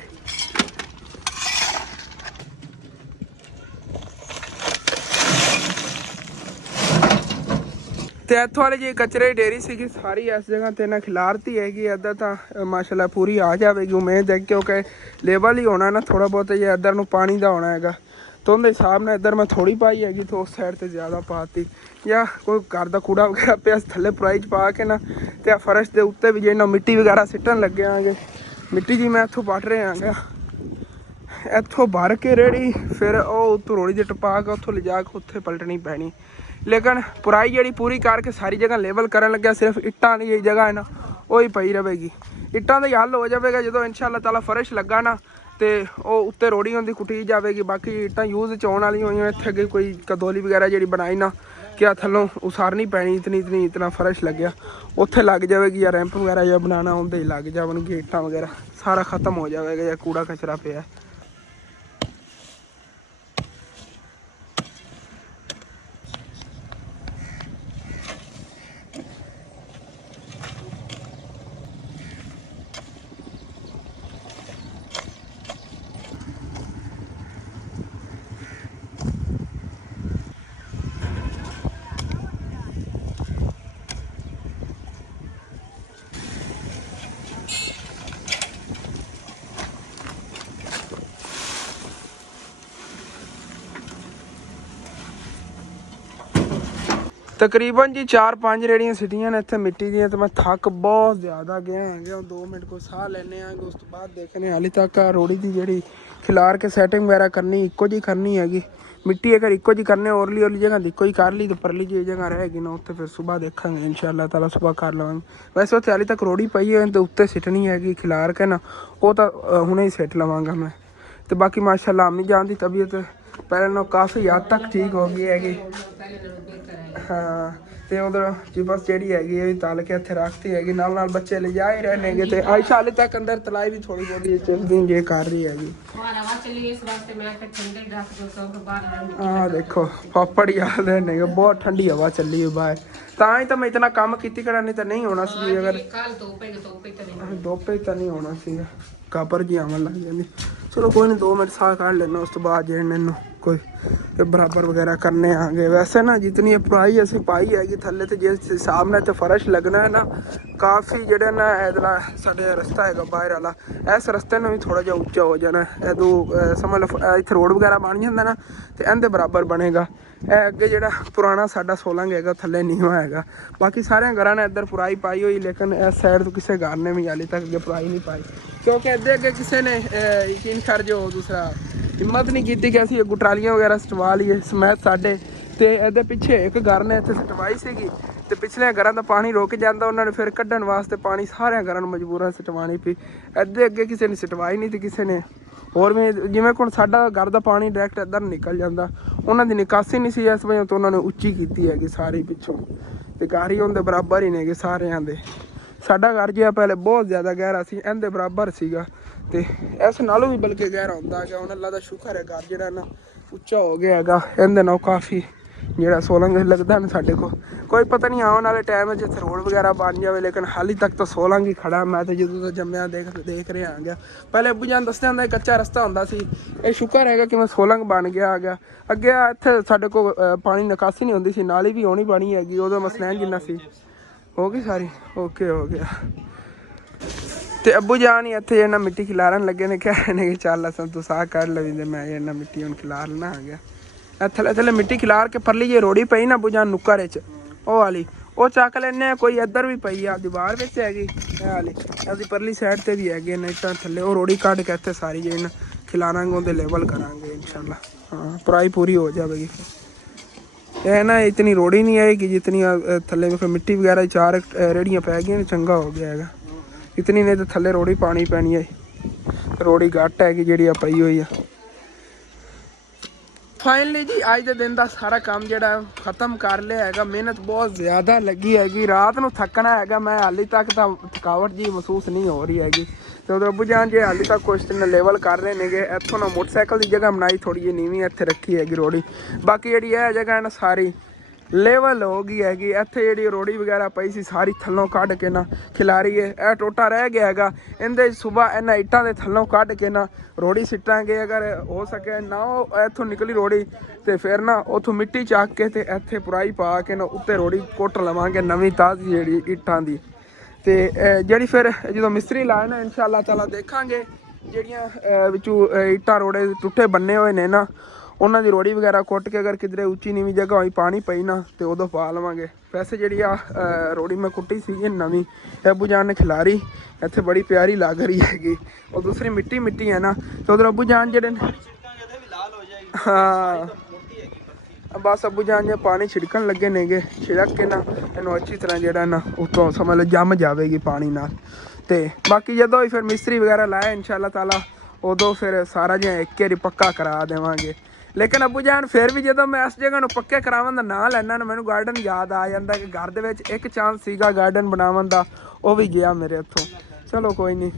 ਤੇ ਇੱਥੋਂ ਵਾਲੀ ਜੀ ਕਚਰੇ ਢੇਰੀ ਸੀਗੀ ਸਾਰੀ ਇਸ ਜਗ੍ਹਾ ਤੇ ਨਾ ਖਿਲਾਰਤੀ ਹੈਗੀ। ਇੱਦਾਂ ਤਾਂ ਮਾਸ਼ਾਅੱਲਾ ਪੂਰੀ ਆ ਜਾਵੇਗੀ ਉਮੀਦ ਹੈ ਕਿਉਂਕਿ ਲੇਵਲ ਹੀ ਹੋਣਾ ਨਾ ਥੋੜਾ ਬਹੁਤ ਜੇ ਇੱਧਰ ਨੂੰ ਪਾਣੀ ਦਾ ਹੋਣਾ ਹੈਗਾ तो उनके हिसाब ने इधर मैं थोड़ी पाई हैगी तो उस साइड से ज़्यादा पाती या कोई घर का कूड़ा वगैरह पे थले पुराई च पा के ना तो फर्श के उत्ते भी जो मिट्टी वगैरह सिटन लगे आगे मिट्टी जी मैं इतों पट रहा हाँ इतों भर के रेड़ी फिर उत्तों रोड़ी से टपा के उत्थों ले जा के उत्थे पलटनी पैनी। लेकिन पुराई जी पूरी करके सारी जगह लेवल करन लग्या सिर्फ इट्टां की जगह है ना वही पई रहेगी। इट्टां का ही हल हो जाएगा जो इंशाअल्लाह ताला फर्श लगा ना तो वो उत्ते रोड़ी होंगी कुटी जाएगी। बाकी इट्टां यूज़ च आने वाली हुई इत्थे अगे कोई कदोली वगैरह जी बनाई ना क्या थल्लों उसारनी पैनी इतना फर्श लग गया उत्थे लग जाएगी या रैंप वगैरह या बनाना उनते ही लग जाएगी गेटां वगैरह सारा खत्म हो जाएगा या कूड़ा कचरा पिया। तकरीबन जी 4-5 रेहड़ियां सिटियां ने इत्थे मिट्टी दियां ते मैं थक बहुत ज़्यादा गया है। 2 मिनट को साह लेने आगे उस तो बाद देखने हाली तक रोड़ी की जी खिलार के सैटिंग वगैरह करनी इक्को जी करनी हैगी। मिट्टी अगर इक्को जी करने ओरली जगह इक्को ही कर ली तो परली जी जगह रहेगी ना उत्थे फिर सुबह देखा इंशाअल्लाह ताला सुबह कर लवांगे। वैसे उत्थे हाली तक रोड़ी पई है तो उत्ते सिटनी हैगी खिलार के ना वो तो हुणे ही सिट लवांगा मैं। तो बाकी माशाअल्लाह अम्मी जान की तबीयत पहले ना काफ़ी हद तक ठीक हो गई हैगी। हाँ तो उधर जी बस जी हैगी तल के इतने रखती हैगी नाल बच्चे ले जा ही रहने गे तो आयशा हाले तक अंदर तलाई भी थोड़ी बहुत चलती जे कर रही हैगी। हाँ देखो पापड़ याद रहने गे बहुत ठंडी हवा चली है बाहर ताही तो मैं इतना काम की करा नहीं तो नहीं होना सी अगर दोपे तो नहीं होना सी कापर जी आवन लग जाती। चलो कोई नहीं 2 मिनट साह काट लेना उस तो बाद जे मैनू कोई बराबर वगैरह करने आ गए। वैसे ना जितनी पुराई असी पाई हैगी थले तो जिस हिसाब ने तो फर्श लगना है ना काफ़ी जेड़ा ना इधर साढ़े रस्ता है बाहर वाला इस रस्ते ने भी थोड़ा जा उच्चा हो जाना है दो समझ लो इतने रोड वगैरह बन जाता ना तो इनके बराबर बनेगा। अगे जो पुराना साडा सोलंग है थले नीवा है बाकी सारे घर ने इधर पुराई पाई हुई लेकिन इस साइड तो किसी घर ने भी हाली तक अगे पुराई नहीं पाई क्योंकि अद्धे अगे किसी ने यकीन कर जो दूसरा हिम्मत नहीं की कि असं गुटरालियाँ वगैरह सटवा लीए समैत साढ़े तो ये पिछे एक घर ने इतने सटवाई सी तो पिछले घर का पानी रुक जाता उन्होंने फिर कढ़न वास्ते पानी सारे घर मजबूर सटवानी पी अद्धे अगे किसी ने सटवाई नहीं तो किसी ने होर भी जिमें हुण साडा घर का पानी डायरैक्ट इधर निकल जाता उन्होंने निकासी नहीं सी इस वजह तो उन्होंने उच्ची की हैगी सारी पिछों तो घर ही उनके बराबर ही ने सारियां दे। साडा घर जो पहले बहुत ज़्यादा गहरा सी इनके बराबर सीगा ते इस नालों भी बल्कि गहरा होंदा गया हुण अल्लाह दा शुक्र है घर जिहड़ा ना उच्चा हो गया हैगा इहदे नाल काफ़ी जिहड़ा सोलंग लगदा ना साडे कोई पता नहीं आने वाले टाइम जिथे रोड वगैरह बन जाए लेकिन हाली तक तो सोलंग ही खड़ा। मैं तो जदों तो जम्मिया देख रहा आ गया पहले अब्बू जान दसदे हुंदे कच्चा रस्ता हुंदा सी ये शुक्र हैगा कि मैं सोलंग बन गया आ गया अगे इत्थे साडे को पानी निकासी नहीं होंदी सी नाली भी होनी बनी हैगी उदों मसलैन जिन्ना सी हो गई सारी ओके हो गया। तो अब्बू जान ही इतने जो मिट्टी खिलारन लगे ने कहने कि चल अस तू साह कर लवी तो मैं इन्ना मिट्टी हम खिलार लेना आ गया थले थले मिट्टी खिलार के परली जी रोड़ी पई ना अब्बू जान नुक्कर वो वाली वो चक लेने कोई इधर भी पई आ दीवार बिच हैगी वाली अभी परली साइड ते भी हैगी इट्टां थले वो रोड़ी कट के इत्थे सारी जी खिलारांगे उहदे लेवल करांगे इंशाल्लाह। हाँ पुराई पूरी हो जाएगी ये ना इतनी रोड़ी नहीं आएगी जितनी थले मिट्टी वगैरह 4 रेहड़ियाँ पै गई चंगा हो गया है इतनी नहीं तो थले रोड़ी पानी पैनी है रोड़ी घट है जी पई हुई है। फाइनली जी अज के दिन का सारा काम जोड़ा खत्म कर लिया है मेहनत बहुत ज़्यादा लगी हैगी रात को थकना है मैं हाली तक तो थकावट जी महसूस नहीं हो रही हैगी तो अब्बू जान जी हाली तक कुछ दिन लेवल कर रहे हैं इतों ना मोटरसाइकिल की जगह बनाई थोड़ी जी नीवी इत्थे रखी हैगी रोड़ी बाकी जी है जगह ना सारी लेवल हो गई हैगी इत्थे जी रोड़ी वगैरह पई सी सारी थल्लों कढ़ के ना खिलारी है यह टोटा रह गया हैगा इहदे सुबह इन्हां इट्टां दे थल्लों कढ़ के ना रोड़ी सिटांगे अगर हो सके ना इत्थों निकली रोड़ी तो फिर ना उतों मिट्टी चक के ते इत्थे पुराई पा के ना उत्ते रोड़ी कुट लवांगे नवीं ताज़ी जिहड़ी इट्टां दी ते जिहड़ी फिर जो मिस्त्री लाए ना इंशाअल्लाह ताला देखांगे जिहड़ियां विचों इट्टां रोड़े टुटे बन्ने हुए ने ना उन्हों की रोड़ी वगैरह कुट के अगर किधरे उच्ची नीवी जगह हुई पानी पई ना तो उदों पा लवांगे। वैसे जी रोड़ी मैं कुटी सी नवीं अब्बू जान ने खिलारी इत्थे बड़ी प्यारी लग रही हैगी और दूसरी मिट्टी मिट्टी है ना तो उधर अब्बू जान जेडे हाँ बस अब्बू जान जो पानी छिड़कन लगे नेगे छिड़क के ना इन्हू अच्छी तरह जोड़ा ना उतों समझ लो जम जाएगी पानी नाल ते बाकी जदों ही फिर मिस्त्री वगैरह लाए इंशाअल्लाह ताला उदों फिर सारा जो एक बारी पक्का करा देवांगे ਲੇਕਿਨ ਅੱਬੂ ਜਾਨ ਫਿਰ ਵੀ ਜਦੋਂ ਮੈਂ ਇਸ ਜਗ੍ਹਾ ਨੂੰ ਪੱਕੇ ਕਰਾਉਣ ਦਾ ਨਾਂ ਲੈਣਾ ਨਾ ਮੈਨੂੰ ਗਾਰਡਨ ਯਾਦ ਆ ਜਾਂਦਾ ਕਿ ਘਰ ਦੇ ਵਿੱਚ ਇੱਕ ਚਾਂਸ ਸੀਗਾ ਗਾਰਡਨ ਬਣਾਉਣ ਦਾ, ਉਹ ਵੀ ਗਿਆ ਮੇਰੇ ਹੱਥੋਂ। ਚਲੋ ਕੋਈ ਨਹੀਂ,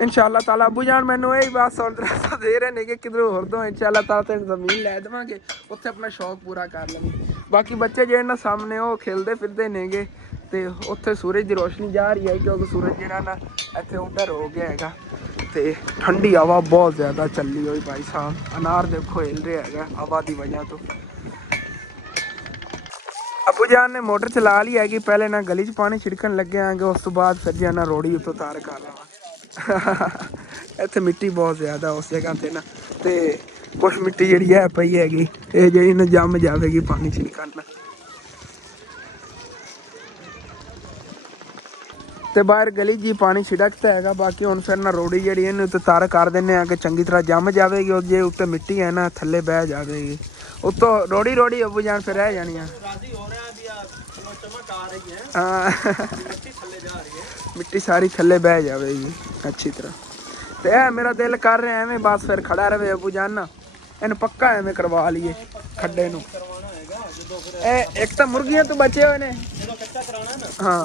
इंशाल्लाह ताला अबू जान मैनू यही बात सौंदर्य दे रहे ने कि किधरों होर दो इंशाल्लाह ताला तेन जमीन लै देवांगे, उत्थे अपना शौक पूरा कर लवी। बाकी बच्चे जेहड़े ना सामने वो खेलते फिरते नेगे ते उत्थे सूरज की रोशनी जा रही है क्योंकि सूरज जेहड़ा ना इत्थे उधर हो गया हैगा ते ठंडी हवा बहुत ज़्यादा चली हुई भाई साहब। अनार देखो हिल रहा है हवा की वजह तो। अबू जान ने मोटर चला ली हैगी, पहले ना गली च पानी छिड़कन लगे आंगे, उस तो बाद फिर जाना रोड़ी उत्तों तार कर लवा। इत्थे मिट्टी बहुत ज़्यादा उस जगह ते ना ते कुछ मिट्टी जी है पई हैगी, ये जी ना जम जाएगी पानी छिड़कन। ते बाहर गली जी पानी छिड़कता हैगा, बाकी हुण फिर ना रोड़ी जी इन्हूं उत्ते तार कर देने कि चंगी तरह जम जाएगी, और जे उत्ते मिट्टी है ना थल्ले बह जाएगी उत्तों रोड़ी रोड़ी अबू जान फिर रह जानी। हाँ मिट्टी सारी थल्ले बह जाएगी अच्छी तरह। तो यह मेरा दिल कर रहा है एवें बस फिर खड़ा रहे अबू जान ना, इन पक्का एवें करवा लिए खड्डे नूं। एक तो मुर्गियां तो बचे हुए ने। हाँ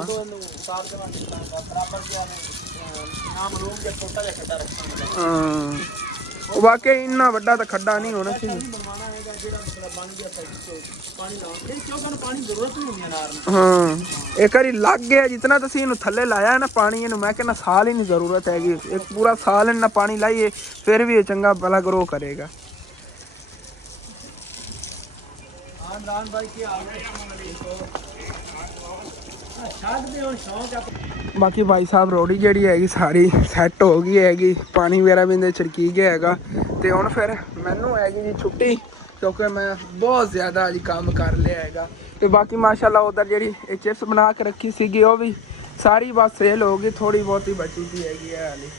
वाकई इन्ना वड्डा तो खड्डा नहीं होना चाहिए। हाँ एक बारी लग गया जितना तो इन्हू थले लाया है ना पानी, इन्हू मैं कहना साल ही नहीं जरूरत हैगी, एक पूरा साल इन्ना पानी लाइए फिर भी ये चंगा भला ग्रो करेगा। बाकी भाई साहब रोड़ी जी हैगी सारी सैट हो गई हैगी, पानी वगैरह भी छिड़की गया हैगा। तो हुण फिर मैनू हैगी जी छुट्टी, क्योंकि मैं बहुत ज़्यादा अज काम कर लिया हैगा। तो बाकी माशाल्लाह उधर जी चिप्स बना के रखी सी वो भी सारी बस सेल हो गई, थोड़ी बहुत ही बची थी हैगी है हाली।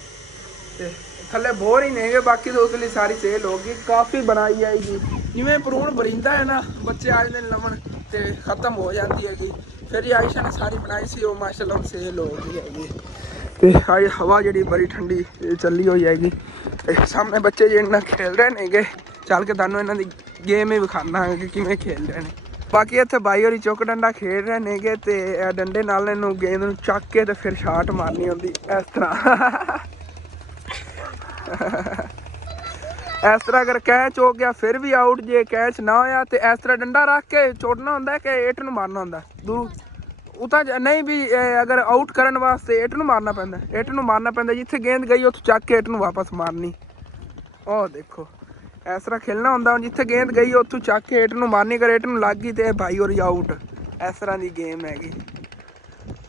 तो थले बोर ही नहीं गए, बाकी तो उसके लिए सारी सेल हो गई, काफ़ी बनाई आएगी। जिमें भरून बरिंदा है ना बच्चे आज दिन लवन तो ख़त्म हो जाती हैगी, फिर आयशा ने सारी बनाई सी वो माशाल्लाह सेल हो गई हैगी। तो आज हवा जी बड़ी ठंडी चली हुई हैगी। सामने बच्चे जिन्ना खेल रहे ने गए, चल के तुहानू इन्हां दी गेम ही विखाना है कि किवें खेल रहे हैं। बाकी इत्थे बाई होरी चुक डंडा खेल रहे ने गए, तो डंडे नाल इन्हू गेंद नूं चक के तो फिर शाट मारनी होंदी इस तरह। इस तरह अगर कैच हो गया फिर भी आउट, जे कैच ना होया तो इस तरह डंडा रख के छोड़ना होंदा कि इट नूं मारना होंदा दूर उता नहीं भी। अगर आउट करने वास्ते इट नूं मारना पैंदा, इट नूं मारना पैंदा, जिथे गेंद गई उत्थों चक के इट नूं वापस मारनी। ओ देखो इस तरह खेलना होंदा, जिथे गेंद गई उत्थों चक के इट नूं मारनी, अगर इट नूं लग गई तो भाई और आउट। इस तरह की गेम हैगी।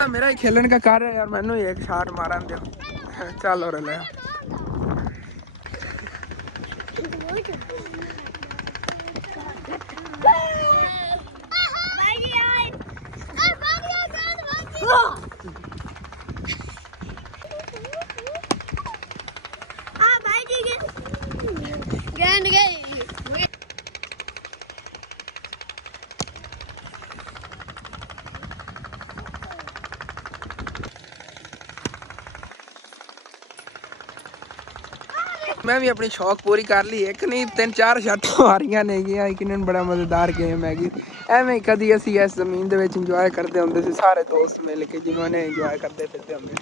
मेरा ही खेलन का कार्य है यार, मैनू ही एक शाट मारन दो। चल और ले मैं भी अपनी शौक पूरी कर ली, एक नहीं 3-4 शर्ट मारियां नेगियां। इन्हें बड़ा मज़ेदार गेम हैगी। एवें कदी असी इस जमीन दे विच इंजॉय करते होंदे सी सारे दोस्त मिल के, जिन्होंने इंजॉय करते फिरते होंदे।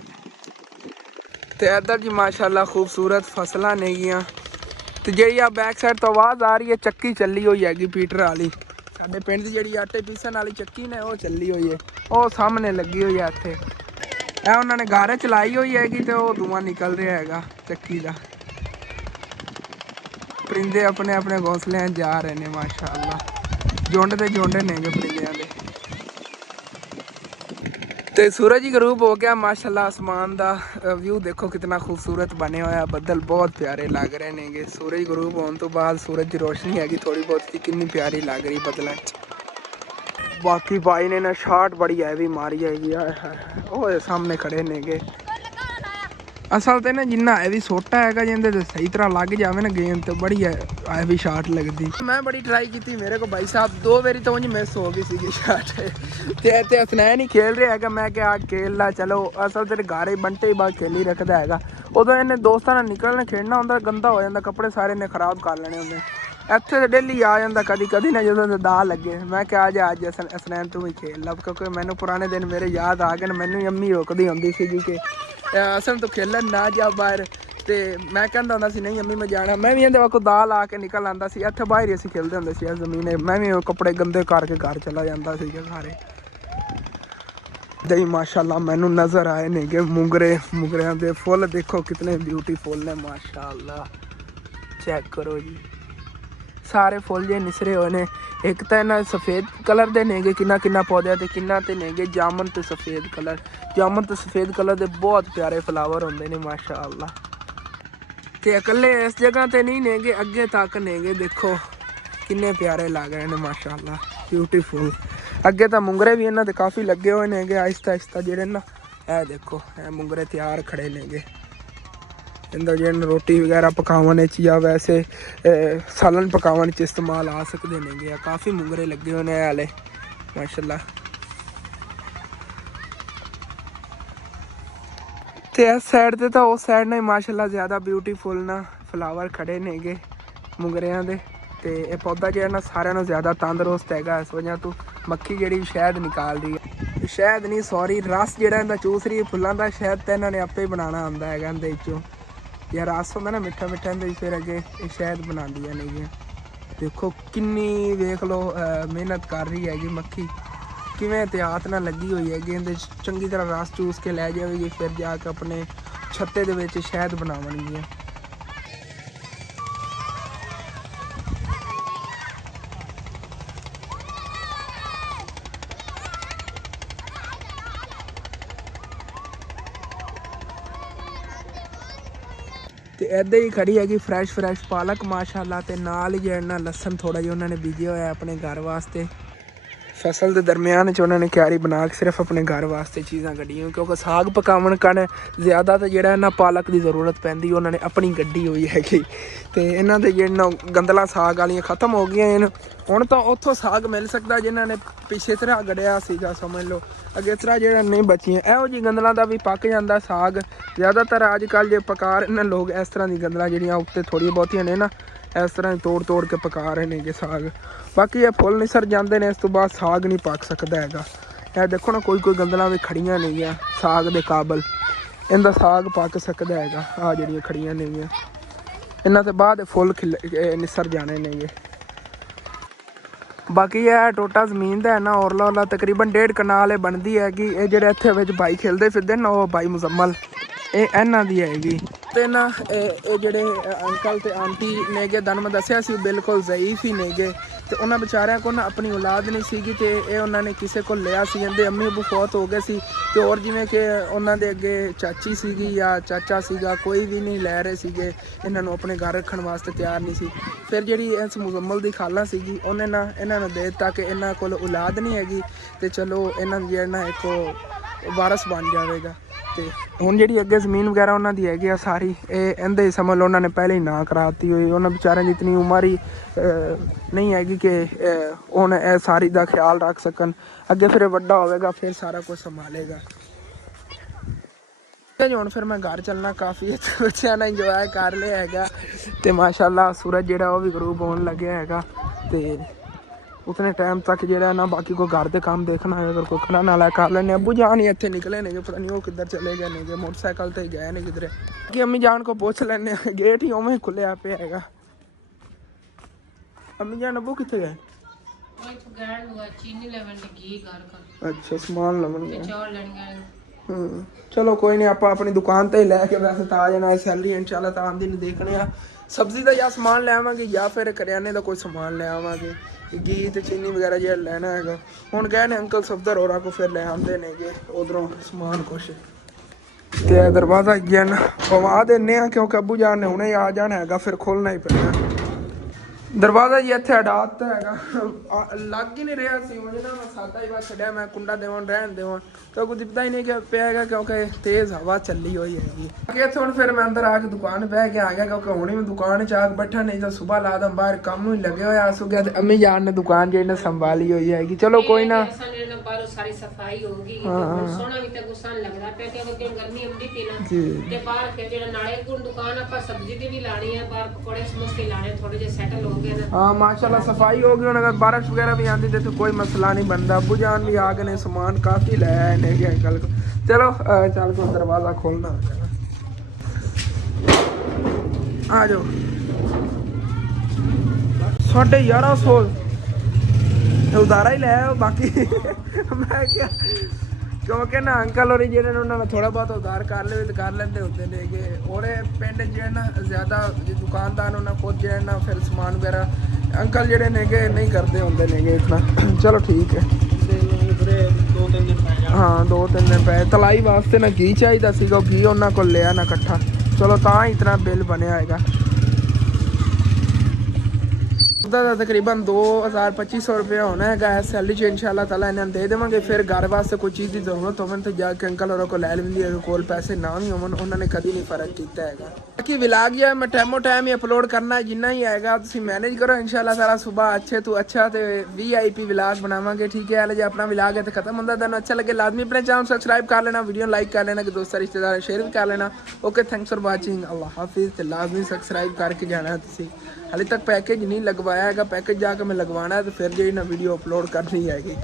तो इधर जी माशाल्लाह खूबसूरत फसलां नेगियां। तो जी आ बैक साइड तो आवाज़ आ रही है, चक्की चली हुई हैगी पीटर वाली। साडे पिंड दी जी आटे पीसन वाली चक्की ने वो चली हुई है, वो सामने लगी हुई है। इत्थे ਇਹ ਉਹਨਾਂ ने गारे चलाई हुई हैगी तो वो धुआं निकल रहा हैगा चक्की का। परिंदे अपने अपने घोंसले जा रहे हैं माशाअल्लाह, झुंड ते झुंड ने परिंदियां दे। तो सूरज ही गरूब हो गया माशाल्लाह। आसमान का व्यू देखो कितना खूबसूरत बने हुआ, बदल बहुत प्यारे लग रहे हैं। सूरज गरूब होने तो बाद सूरज की रोशनी हैगी थोड़ी बहुत कितनी प्यारी लग रही बदलों। बाकी भाई ने ना शाट बड़ी हैवी मारी हैगी, वो सामने खड़े नेगे। असल तो ना जिन्ना हैवी सोटा है जिंदे ते सही तरह लग जाए ना गेंद तो बड़ी हैवी शाट लगती। मैं बड़ी ट्राई की, मेरे को भाई साहब 2 बारी तो मुझे मिस हो गई सी शाट। तो हसनैन ही खेल रहा है, मैं क्या खेल ला चलो। असल तेरे गारे बंटे ही बाद खेल ही रखता है। उदों इन्हें दोस्तों ने निकलना खेलना होंगे, गंदा हो जाता, कपड़े सारे ने खराब कर लेने होंगे। ਇੱਥੇ ਤਾਂ ਡੇਲੀ ਆ ਜਾਂਦਾ ਕਦੀ ਕਦੀ ਨਾ, ਜਦੋਂ ਦਾ ਲੱਗੇ ਮੈਂ ਕਿਹਾ ਅੱਜ ਅੱਜ ਅਸਨੈਨ ਤੂੰ ਹੀ ਖੇਲ ਲਾ, ਕਿਉਂਕਿ ਮੈਨੂੰ ਪੁਰਾਣੇ ਦਿਨ ਮੇਰੇ ਯਾਦ ਆ ਗਏ ਨੇ। ਮੈਨੂੰ ਅੰਮੀ ਰੋਕਦੀ ਹੁੰਦੀ ਸੀਗੀ ਕਿ ਅਸਨ ਤੂੰ ਖੇਲਣ ਨਾ ਜਾ ਬਾਹਰ, ਤੇ ਮੈਂ ਕਹਿੰਦਾ ਹੁੰਦਾ ਸੀ ਨਹੀਂ ਅੰਮੀ ਮੈਂ ਜਾਣਾ। ਮੈਂ ਵੀ ਇਹਦੇ ਵਾਂਗੂ ਦਾ ਲਾ ਕੇ ਨਿਕਲ ਆਉਂਦਾ ਸੀ, ਇੱਥੇ ਬਾਹਰ ਹੀ ਅਸੀਂ ਖੇਲਦੇ ਹੁੰਦੇ ਸੀ ਇਸ ਜ਼ਮੀਨ। ਮੈਂ ਵੀ ਕੱਪੜੇ ਗੰਦੇ ਕਰਕੇ ਘਰ ਚਲਾ ਜਾਂਦਾ ਸੀਗਾ ਸਾਰੇ। ਦਈ ਮਾਸ਼ਾਅੱਲਾ ਮੈਨੂੰ ਨਜ਼ਰ ਆਏ ਨੇ ਕਿ ਮੁਗਰਿਆਂ ਦੇ ਫੁੱਲ ਦੇਖੋ ਕਿਤਨੇ ਬਿਊਟੀਫੁਲ ਨੇ ਮਾਸ਼ਾਅੱਲਾ। ਚੈੱਕ ਕਰੋ ਜੀ, ਸਾਰੇ ਫੁੱਲ ਜੇ ਨਿਸਰੇ ਹੋਏ ਨੇ। ਇੱਕ ਤਾਂ ਇਹਨਾਂ ਸਫੇਦ ਕਲਰ ਦੇ ਨੇਗੇ ਕਿੰਨਾ ਪੌਦਿਆਂ ਤੇ ਕਿੰਨਾ ਤੇ ਨੇਗੇ ਜਾਮਨ ਤੇ ਸਫੇਦ ਕਲਰ। ਜਾਮਨ ਤੇ ਸਫੇਦ ਕਲਰ ਦੇ ਬਹੁਤ ਪਿਆਰੇ ਫਲਾਵਰ ਹੁੰਦੇ ਨੇ ਮਾਸ਼ਾਅੱਲਾ। ਤੇ ਇਕੱਲੇ ਇਸ ਜਗ੍ਹਾ ਤੇ ਨਹੀਂ ਨੇਗੇ, ਅੱਗੇ ਤੱਕ ਨੇਗੇ। ਦੇਖੋ ਕਿੰਨੇ ਪਿਆਰੇ ਲੱਗ ਰਹੇ ਨੇ ਮਾਸ਼ਾਅੱਲਾ, ਬਿਊਟੀਫੁਲ। ਅੱਗੇ ਤਾਂ ਮੁੰਗਰੇ ਵੀ ਇਹਨਾਂ ਦੇ ਕਾਫੀ ਲੱਗੇ ਹੋਏ ਨੇਗੇ ਆਹਿਸਤਾ ਜਿਹੜੇ ਨਾ। ਇਹ ਦੇਖੋ ਇਹ ਮੁੰਗਰੇ ਤਿਆਰ ਖੜੇ ਨੇਗੇ। ਇਹਦਾ ਜਿਹੜਾ ਰੋਟੀ ਵਗੈਰਾ ਪਕਾਉਣ ਵਿੱਚ ਜਾਂ ਵੈਸੇ ਸਾਲਨ ਪਕਾਉਣ 'ਚ ਇਸਤੇਮਾਲ ਆ ਸਕਦੇ ਨੇਗੇ। ਕਾਫੀ ਮੁੰਗਰੇ ਲੱਗੇ ਹੋਏ ਨੇ ਹਾਲੇ ਮਾਸ਼ਾਅੱਲਾ। ਤੇ ਇਸ ਸਾਈਡ ਤੇ ਤਾਂ ਉਸ ਸਾਈਡ ਨਾਲ ਮਾਸ਼ਾਅੱਲਾ ਜ਼ਿਆਦਾ ਬਿਊਟੀਫੁਲ ਨਾ ਫਲਾਵਰ ਖੜੇ ਨੇਗੇ ਮੁੰਗਰਿਆਂ ਦੇ। ਤੇ ਇਹ ਪੌਦਾ ਜਿਹੜਾ ਨਾ ਸਾਰਿਆਂ ਨਾਲੋਂ ਜ਼ਿਆਦਾ ਤੰਦਰੁਸਤ ਹੈਗਾ, ਇਸ ਵਜ੍ਹਾ ਤੋਂ ਮੱਖੀ ਜਿਹੜੀ ਸ਼ਹਿਦ ਨਿਕਾਲ ਰਹੀ ਹੈ। ਸ਼ਹਿਦ ਨਹੀਂ ਸੌਰੀ, ਰਸ ਜਿਹੜਾ ਇਹਦਾ ਚੂਸ ਰਹੀ ਹੈ ਫੁੱਲਾਂ ਦਾ। ਸ਼ਹਿਦ ਤਾਂ ਇਹਨਾਂ ਨੇ ਆਪੇ ਹੀ ਬਣਾਉਣਾ ਆਉਂਦਾ ਹੈਗਾ ਇਹਦੇ ਵਿੱਚੋਂ। ਜਾਂ ਰਸ ਹੁੰਦਾ ਨਾ ਮਿੱਠਾ ਇਹਦੇ ਫਿਰ ਅੱਗੇ ਇਹ ਸ਼ਹਿਦ ਬਣਾਉਂਦੀਆਂ ਨੇਗੀਆਂ। ਦੇਖੋ ਕਿੰਨੀ ਵੇਖ ਲਓ ਮਿਹਨਤ ਕਰ ਰਹੀ ਹੈਗੀ ਮੱਖੀ, ਕਿਵੇਂ ਇhtiyਾਤ ਨਾਲ ਲੱਗੀ ਹੋਈ ਹੈਗੀ। ਇਹਦੇ ਚੰਗੀ ਤਰ੍ਹਾਂ ਰਸ ਚੂਸ ਕੇ ਲੈ ਜਾਵੇਗੀ, ਫਿਰ ਜਾ ਕੇ ਆਪਣੇ ਛੱਤੇ ਦੇ ਵਿੱਚ ਸ਼ਹਿਦ ਬਣਾਉਣਗੀਆਂ। ਤੇ ਇੱਦਾਂ ਹੀ ਖੜੀ ਹੈਗੀ ਫਰੈਸ਼ ਪਾਲਕ ਮਾਸ਼ਾਅੱਲਾ। ਤੇ ਨਾਲ ਹੀ ਜਿਹੜਾ ਲਸਣ ਥੋੜਾ ਜਿਹਾ ਉਹਨਾਂ ਨੇ ਬੀਜਿਆ ਹੋਇਆ ਆਪਣੇ ਘਰ ਵਾਸਤੇ। ਫਸਲ ਦੇ ਦਰਮਿਆਨ 'ਚ ਉਹਨਾਂ ਨੇ ਕਿਆਰੀ ਬਣਾ ਕੇ ਸਿਰਫ ਆਪਣੇ ਘਰ ਵਾਸਤੇ ਚੀਜ਼ਾਂ ਕੱਢੀਆਂ, ਕਿਉਂਕਿ ਸਾਗ ਪਕਾਉਣ ਕਣ ਜ਼ਿਆਦਾ ਤਾਂ ਜਿਹੜਾ ਇਹਨਾਂ ਪਾਲਕ ਦੀ ਜ਼ਰੂਰਤ ਪੈਂਦੀ ਉਹਨਾਂ ਨੇ ਆਪਣੀ ਕੱਢੀ ਹੋਈ ਹੈਗੀ। ਤੇ ਇਹਨਾਂ ਦੇ ਜਿਹੜਾ ਗੰਦਲਾ ਸਾਗ ਵਾਲੀਆਂ ਖਤਮ ਹੋ ਗਈਆਂ ਹਨ। ਹੁਣ ਤਾਂ ਉੱਥੋਂ ਸਾਗ ਮਿਲ ਸਕਦਾ ਜਿਨ੍ਹਾਂ ਨੇ ਪਿੱਛੇ ਤਰ੍ਹਾਂ ਗੜਿਆ ਸੀਗਾ, ਸਮਝ ਲਓ। ਅੱਗੇ ਤਰ੍ਹਾਂ ਜਿਹੜਾ ਨਹੀਂ ਬਚੀਆਂ ਇਹੋ ਜਿਹੀ ਗੰਦਲਾਂ ਦਾ ਵੀ ਪੱਕ ਜਾਂਦਾ ਸਾਗ। ਜ਼ਿਆਦਾਤਰ ਅੱਜ ਕੱਲ੍ਹ ਜੇ ਪਕਾ ਰਹੇ ਨੇ ਲੋਕ ਇਸ ਤਰ੍ਹਾਂ ਦੀ ਗੰਦਲਾਂ ਜਿਹੜੀਆਂ ਉੱਤੇ ਥੋੜ੍ਹੀਆਂ ਬਹੁਤੀਆਂ ਨੇ ਨਾ, ਇਸ ਤਰ੍ਹਾਂ ਹੀ ਤੋੜ ਕੇ ਪਕਾ ਰਹੇ ਨੇਗੇ ਸਾਗ। ਬਾਕੀ ਇਹ ਫੁੱਲ ਨਿਸਰ ਜਾਂਦੇ ਨੇ, ਇਸ ਤੋਂ ਬਾਅਦ ਸਾਗ ਨਹੀਂ ਪੱਕ ਸਕਦਾ ਹੈਗਾ। ਇਹ ਦੇਖੋ ਨਾ ਕੋਈ ਗੰਦਲਾਂ ਵੀ ਖੜੀਆਂ ਨੇਗੀਆਂ ਸਾਗ ਦੇ ਕਾਬਲ, ਇਹਦਾ ਸਾਗ ਪੱਕ ਸਕਦਾ ਹੈਗਾ। ਆਹ ਜਿਹੜੀਆਂ ਖੜੀਆਂ ਨੇਗੀਆਂ ਇਹਨਾਂ ਤੋਂ ਬਾਅਦ ਫੁੱਲ ਨਿਸਰ ਜਾਣੇ ਨੇਗੇ। ਬਾਕੀ ਇਹ ਟੋਟਾ ਜ਼ਮੀਨ ਦਾ ਹੈ ਨਾ ਔਰਲਾ ਤਕਰੀਬਨ 1.5 ਕਨਾਲ ਬਣਦੀ ਹੈਗੀ। ਇਹ ਜਿਹੜੇ ਇੱਥੇ ਵਿੱਚ ਭਾਈ ਖੇਲਦੇ ਫਿਰਦੇ ਨਾ, ਉਹ ਭਾਈ ਮੁਜ਼ੰਮਲ, ਇਹ ਇਹਨਾਂ ਦੀ ਹੈਗੀ। ਤੇ ਨਾ ਇਹ ਜਿਹੜੇ ਅੰਕਲ ਤੇ ਆਂਟੀ ਨੇਗੇ ਤੁਹਾਨੂੰ ਮੈਂ ਦੱਸਿਆ ਸੀ ਬਿਲਕੁਲ ਜ਼ਈਫ ਹੀ ਨੇਗੇ। ਤੇ ਉਹਨਾਂ ਵਿਚਾਰਿਆਂ ਕੋਲ ਨਾ ਆਪਣੀ ਔਲਾਦ ਨਹੀਂ ਸੀਗੀ, ਤੇ ਇਹ ਉਹਨਾਂ ਨੇ ਕਿਸੇ ਕੋਲ ਲਿਆ ਸੀ। ਇਹਦੇ ਅੰਮੀ ਅੱਬੂ ਫੌਤ ਹੋ ਗਏ ਸੀ, ਤੇ ਹੋਰ ਜਿਵੇਂ ਕਿ ਉਹਨਾਂ ਦੇ ਅੱਗੇ ਚਾਚੀ ਸੀਗੀ ਜਾਂ ਚਾਚਾ ਸੀਗਾ, ਕੋਈ ਵੀ ਨਹੀਂ ਲੈ ਰਹੇ ਸੀਗੇ ਇਹਨਾਂ ਨੂੰ ਆਪਣੇ ਘਰ ਰੱਖਣ ਵਾਸਤੇ ਤਿਆਰ ਨਹੀਂ ਸੀ। ਫਿਰ ਜਿਹੜੀ ਇਸ ਮੁਜ਼ੰਮਲ ਦੀ ਖਾਲਾ ਸੀਗੀ ਉਹਨੇ ਨਾ ਇਹਨਾਂ ਨੂੰ ਦੇ ਦਿੱਤਾ ਕਿ ਇਹਨਾਂ ਕੋਲ ਔਲਾਦ ਨਹੀਂ ਹੈਗੀ, ਤੇ ਚਲੋ ਇਹਨਾਂ ਦੀ ਜਿਹੜਾ ਨਾ ਇੱਕ ਵਾਰਸ ਬਣ ਜਾਵੇਗਾ। ਤੇ ਹੁਣ ਜਿਹੜੀ ਅੱਗੇ ਜ਼ਮੀਨ ਵਗੈਰਾ ਉਹਨਾਂ ਦੀ ਹੈਗੀ ਆ ਸਾਰੀ, ਇਹ ਇਹਦੇ ਸਮਝ ਲਓ ਉਹਨਾਂ ਨੇ ਪਹਿਲੇ ਹੀ ਨਾ ਕਰਾਤੀ ਹੋਈ। ਉਹਨਾਂ ਵਿਚਾਰਿਆਂ ਦੀ ਇਤਨੀ ਉਮਰ ਹੀ ਨਹੀਂ ਹੈਗੀ ਕਿ ਹੁਣ ਇਹ ਸਾਰੀ ਦਾ ਖਿਆਲ ਰੱਖ ਸਕਣ। ਅੱਗੇ ਫਿਰ ਵੱਡਾ ਹੋਵੇਗਾ ਫਿਰ ਸਾਰਾ ਕੁਝ ਸੰਭਾਲੇਗਾ। ਹੁਣ ਫਿਰ ਮੈਂ ਘਰ ਚੱਲਣਾ, ਕਾਫੀ ਬੱਚਿਆਂ ਨਾਲ ਇੰਜੋਏ ਕਰ ਲਿਆ ਹੈਗਾ। ਤੇ ਮਾਸ਼ਾਅੱਲਾ ਸੂਰਜ ਜਿਹੜਾ ਉਹ ਵੀ ਗਰੂਬ ਹੋਣ ਲੱਗਿਆ ਹੈਗਾ। ਤੇ ਉਤਨੇ ਟਾਈਮ ਤੱਕ ਜਿਹੜਾ ਨਾ ਬਾਕੀ ਕੋਈ ਘਰ ਦੇ ਕੰਮ ਦੇਖਣਾ ਹੋਵੇ, ਅਗਰ ਕੋਈ ਖੜਾ ਨਾਲਾ ਕਰ ਲੈਣੇ। ਅੱਬੂ ਜਾਨ ਹੀ ਇੱਥੇ ਨਿਕਲੇ ਨੇਗੇ, ਪਤਾ ਨਹੀਂ ਉਹ ਕਿੱਧਰ ਚਲੇ ਗਏ ਨੇਗੇ, ਮੋਟਰਸਾਈਕਲ ਤੇ ਗਏ ਨੇ ਕਿਧਰੇ। ਕਿ ਅੰਮੀ ਜਾਨ ਕੋ ਪੁੱਛ ਲੈਣੇ, ਗੇਟ ਹੀ ਉਵੇਂ ਖੁੱਲਿਆ ਪਿਆ ਹੈਗਾ। ਅੰਮੀ ਜਾਨ ਅੱਬੂ ਕਿੱਥੇ ਗਏ? ਅੱਛਾ ਸਮਾਨ ਲਵਣ ਗਏ। ਚਲੋ ਕੋਈ ਨਹੀਂ, ਆਪਾਂ ਆਪਣੀ ਦੁਕਾਨ ਤੇ ਹੀ ਲੈ ਕੇ ਵੈਸੇ ਤਾਂ ਆ ਜਾਣਾ। ਸੈਲਰੀ ਇਨਸ਼ਾਅੱਲਾ ਤਾਂ ਆਉਂਦੀ ਨਹੀਂ ਦੇਖਣੇ ਆ। ਸਬਜ਼ੀ ਦਾ ਜਾਂ ਸਮਾਨ ਲੈ ਆਵਾਂਗੇ ਜਾਂ ਫਿਰ ਕਰਿਆਨੇ ਦਾ ਕੋਈ ਸਮਾਨ ਲੈ ਆਵਾਂਗੇ। घी ਤੇ ਚੀਨੀ ਵਗੈਰਾ ਜਿਹੜਾ ਲੈਣਾ ਹੈਗਾ। ਹੁਣ ਗਏ ਨੇ ਅੰਕਲ ਸਫਦਰ ਹੋਰਾਂ ਕੋ, ਫਿਰ ਲੈ ਆਉਂਦੇ ਨੇਗੇ ਉਧਰੋਂ ਸਮਾਨ ਕੁਛ। ਤੇ ਦਰਵਾਜ਼ਾ ਜਨ ਪਵਾ ਦਿੰਦੇ ਆ ਕਿਉਂਕਿ ਅੱਬੂ ਜਾਨ ਨੇ ਹੁਣੇ ਆ ਜਾਣਾ ਹੈਗਾ, ਫਿਰ ਖੋਲਣਾ ਹੀ ਪੈਣਾ ਦਰਵਾਜ਼ਾ ਜੀ। ਇੱਥੇ ਅਡਾਤ ਹੈਗਾ, ਲੱਗ ਹੀ ਨਹੀਂ ਰਿਹਾ ਸੀ। ਉਹ ਨਾ ਮੈਂ ਸਾਦਾ ਹੀ ਬਸ ਛੱਡਿਆ, ਮੈਂ ਕੁੰਡਾ ਦੇਵਾਂ ਰਹਿਣ ਦੇਵਾਂ ਤਾਂ ਕੁਝ ਦਿਖਦਾ ਹੀ ਨਹੀਂ ਪਿਆ ਹੈਗਾ ਕਿਉਂਕਿ ਤੇਜ਼ ਹਵਾ ਚੱਲੀ ਹੋਈ ਹੈਗੀ। ਇੱਥੇ ਹੁਣ ਫਿਰ ਮੈਂ ਅੰਦਰ ਆ ਕੇ ਦੁਕਾਨ ਬਹਿ ਕੇ ਆ ਗਿਆ ਕਿਉਂਕਿ ਹੁਣੇ ਮੈਂ ਦੁਕਾਨ 'ਚ ਆ ਕੇ ਬੈਠਾ, ਨਹੀਂ ਤਾਂ ਸੁਬਾਹ ਲਾ ਦਮ ਬਾਹਰ ਕੰਮ ਹੀ ਲੱਗੇ ਹੋਇਆ ਸੋ ਗਿਆ। ਤੇ ਅੰਮੀ ਜਾਨ ਨੇ ਦੁਕਾਨ ਜਿਹੜੀ ਨਾ ਸੰਭਾਲੀ ਹੋਈ ਹੈਗੀ। ਚਲੋ ਕੋਈ ਨਾ, ਸਾਰੀ ਸਫਾਈ ਹੋਊਗੀ, ਸੋਹਣਾ ਵੀ ਤਾਂ ਗੁੱਸਾਨ ਲੱਗਦਾ ਪਿਆ ਕਿ ਅਗਰ ਗਰਮੀ ਆਉਂਦੀ ਪਈ ਨਾ ਤੇ ਬਾਹਰ ਫਿਰ ਜਿਹੜਾ ਨਾਲੇ ਕੋਲ ਦੁਕਾਨ ਆਪਾਂ ਸਬਜ਼ੀ ਦੀ ਵੀ ਲਾਣੀ ਹੈ, ਬਾਹਰ ਪਕੌੜੇ ਸਮੋਸੇ ਲਾਣੇ ਥੋੜੇ ਜਿਹੇ ਸੈਟਲ ਹੋ गया ना। हाँ माशाल्लाह सफाई होगी। और अगर बारिश वगैरह भी आती तो कोई मसला नहीं बनता। अबू जान भी आ गए ने, सामान काफ़ी ले आए ने अंकल को। चलो चल को दरवाज़ा खोलना आ जाओ। 1150 उधारा ही ले आए बाकी मैं क्या, क्योंकि ना अंकल और जेह्ड़े ने उन्होंने थोड़ा बहुत उधार कर ले तो कर लेंदे होंदे ने कि ओड़े पिंड जेह्ड़े ना ज़्यादा दुकानदार उन्होंने खुद जेह्ड़े ना फिर समान वगैरह अंकल जेह्ड़े ने कि नहीं करते होंदे ने इतना। चलो ठीक है। 2-3 दिन पै जाने। हाँ 2-3 दिन पै। तलाई वास्ते ना घी चाहिदा सीगा, घी उन्होंने को लिया ना इकट्ठा। चलो तां ही इतना बिल बनया हैगा। ਉਹਦਾ ਤਕਰੀਬਨ 2200 ਰੁਪਏ ਹੋਣਾ ਹੈਗਾ ਸੈਲਰੀ 'ਚ ਇਨਸ਼ਾਅੱਲਾ ਤਾਲਾ ਇਹਨਾਂ ਨੂੰ ਦੇ ਦੇਵਾਂਗੇ। ਫਿਰ ਘਰ ਵਾਸਤੇ ਕੋਈ ਚੀਜ਼ ਦੀ ਜ਼ਰੂਰਤ ਹੋਵੇ ਤਾਂ ਜਾ ਕੇ ਅੰਕਲ ਹੋਰਾਂ ਕੋਲ ਲੈ ਲੈਂਦੀ ਹੈ। ਕੋਲ ਪੈਸੇ ਨਾ ਵੀ ਹੋਵਣ ਉਹਨਾਂ ਨੇ ਕਦੀ ਨਹੀਂ ਫਰਕ ਕੀਤਾ ਹੈਗਾ। ਬਾਕੀ ਵਲੌਗ ਹੀ ਮੈਂ ਟਾਈਮੋ ਟਾਈਮ ਹੀ ਅਪਲੋਡ ਕਰਨਾ ਜਿੰਨਾ ਹੀ ਆਏਗਾ ਤੁਸੀਂ ਮੈਨੇਜ ਕਰੋ ਇਨਸ਼ਾਅੱਲਾ ਤਾਲਾ। ਸੁਬਾਹ ਅੱਛੇ ਤੋਂ ਅੱਛਾ ਤੇ VIP ਵਲੌਗ ਬਣਾਵਾਂਗੇ ਠੀਕ ਹੈ। ਹਲੇ ਜੇ ਆਪਣਾ ਵਲੌਗ ਹੈ ਤਾਂ ਖਤਮ ਹੁੰਦਾ। ਤੁਹਾਨੂੰ ਅੱਛਾ ਲੱਗੇ ਲਾਜ਼ਮੀ ਆਪਣੇ ਚੈਨਲ ਸਬਸਕ੍ਰਾਈਬ ਕਰ ਲੈਣਾ, ਵੀਡੀਓ ਲਾਈਕ ਕਰ ਲੈਣਾ, ਕਿ ਦੋਸਤਾਂ ਰਿਸ਼ਤੇਦਾਰਾਂ ਸ਼ੇਅਰ ਵੀ ਕਰ ਲੈਣਾ। Okay thanks for watching. अल्लाह हाफिज़। ਤੇ ਲਾਜ਼ਮੀ ਸਬਸਕ੍ਰਾਈਬ ਕਰਕੇ ਜਾਣਾ ਤੁਸੀਂ। हाले तक पैकेज नहीं लगवाया है, पैकेज जाकर मैं लगवाना है तो फिर जो ना वीडियो अपलोड करनी आएगी।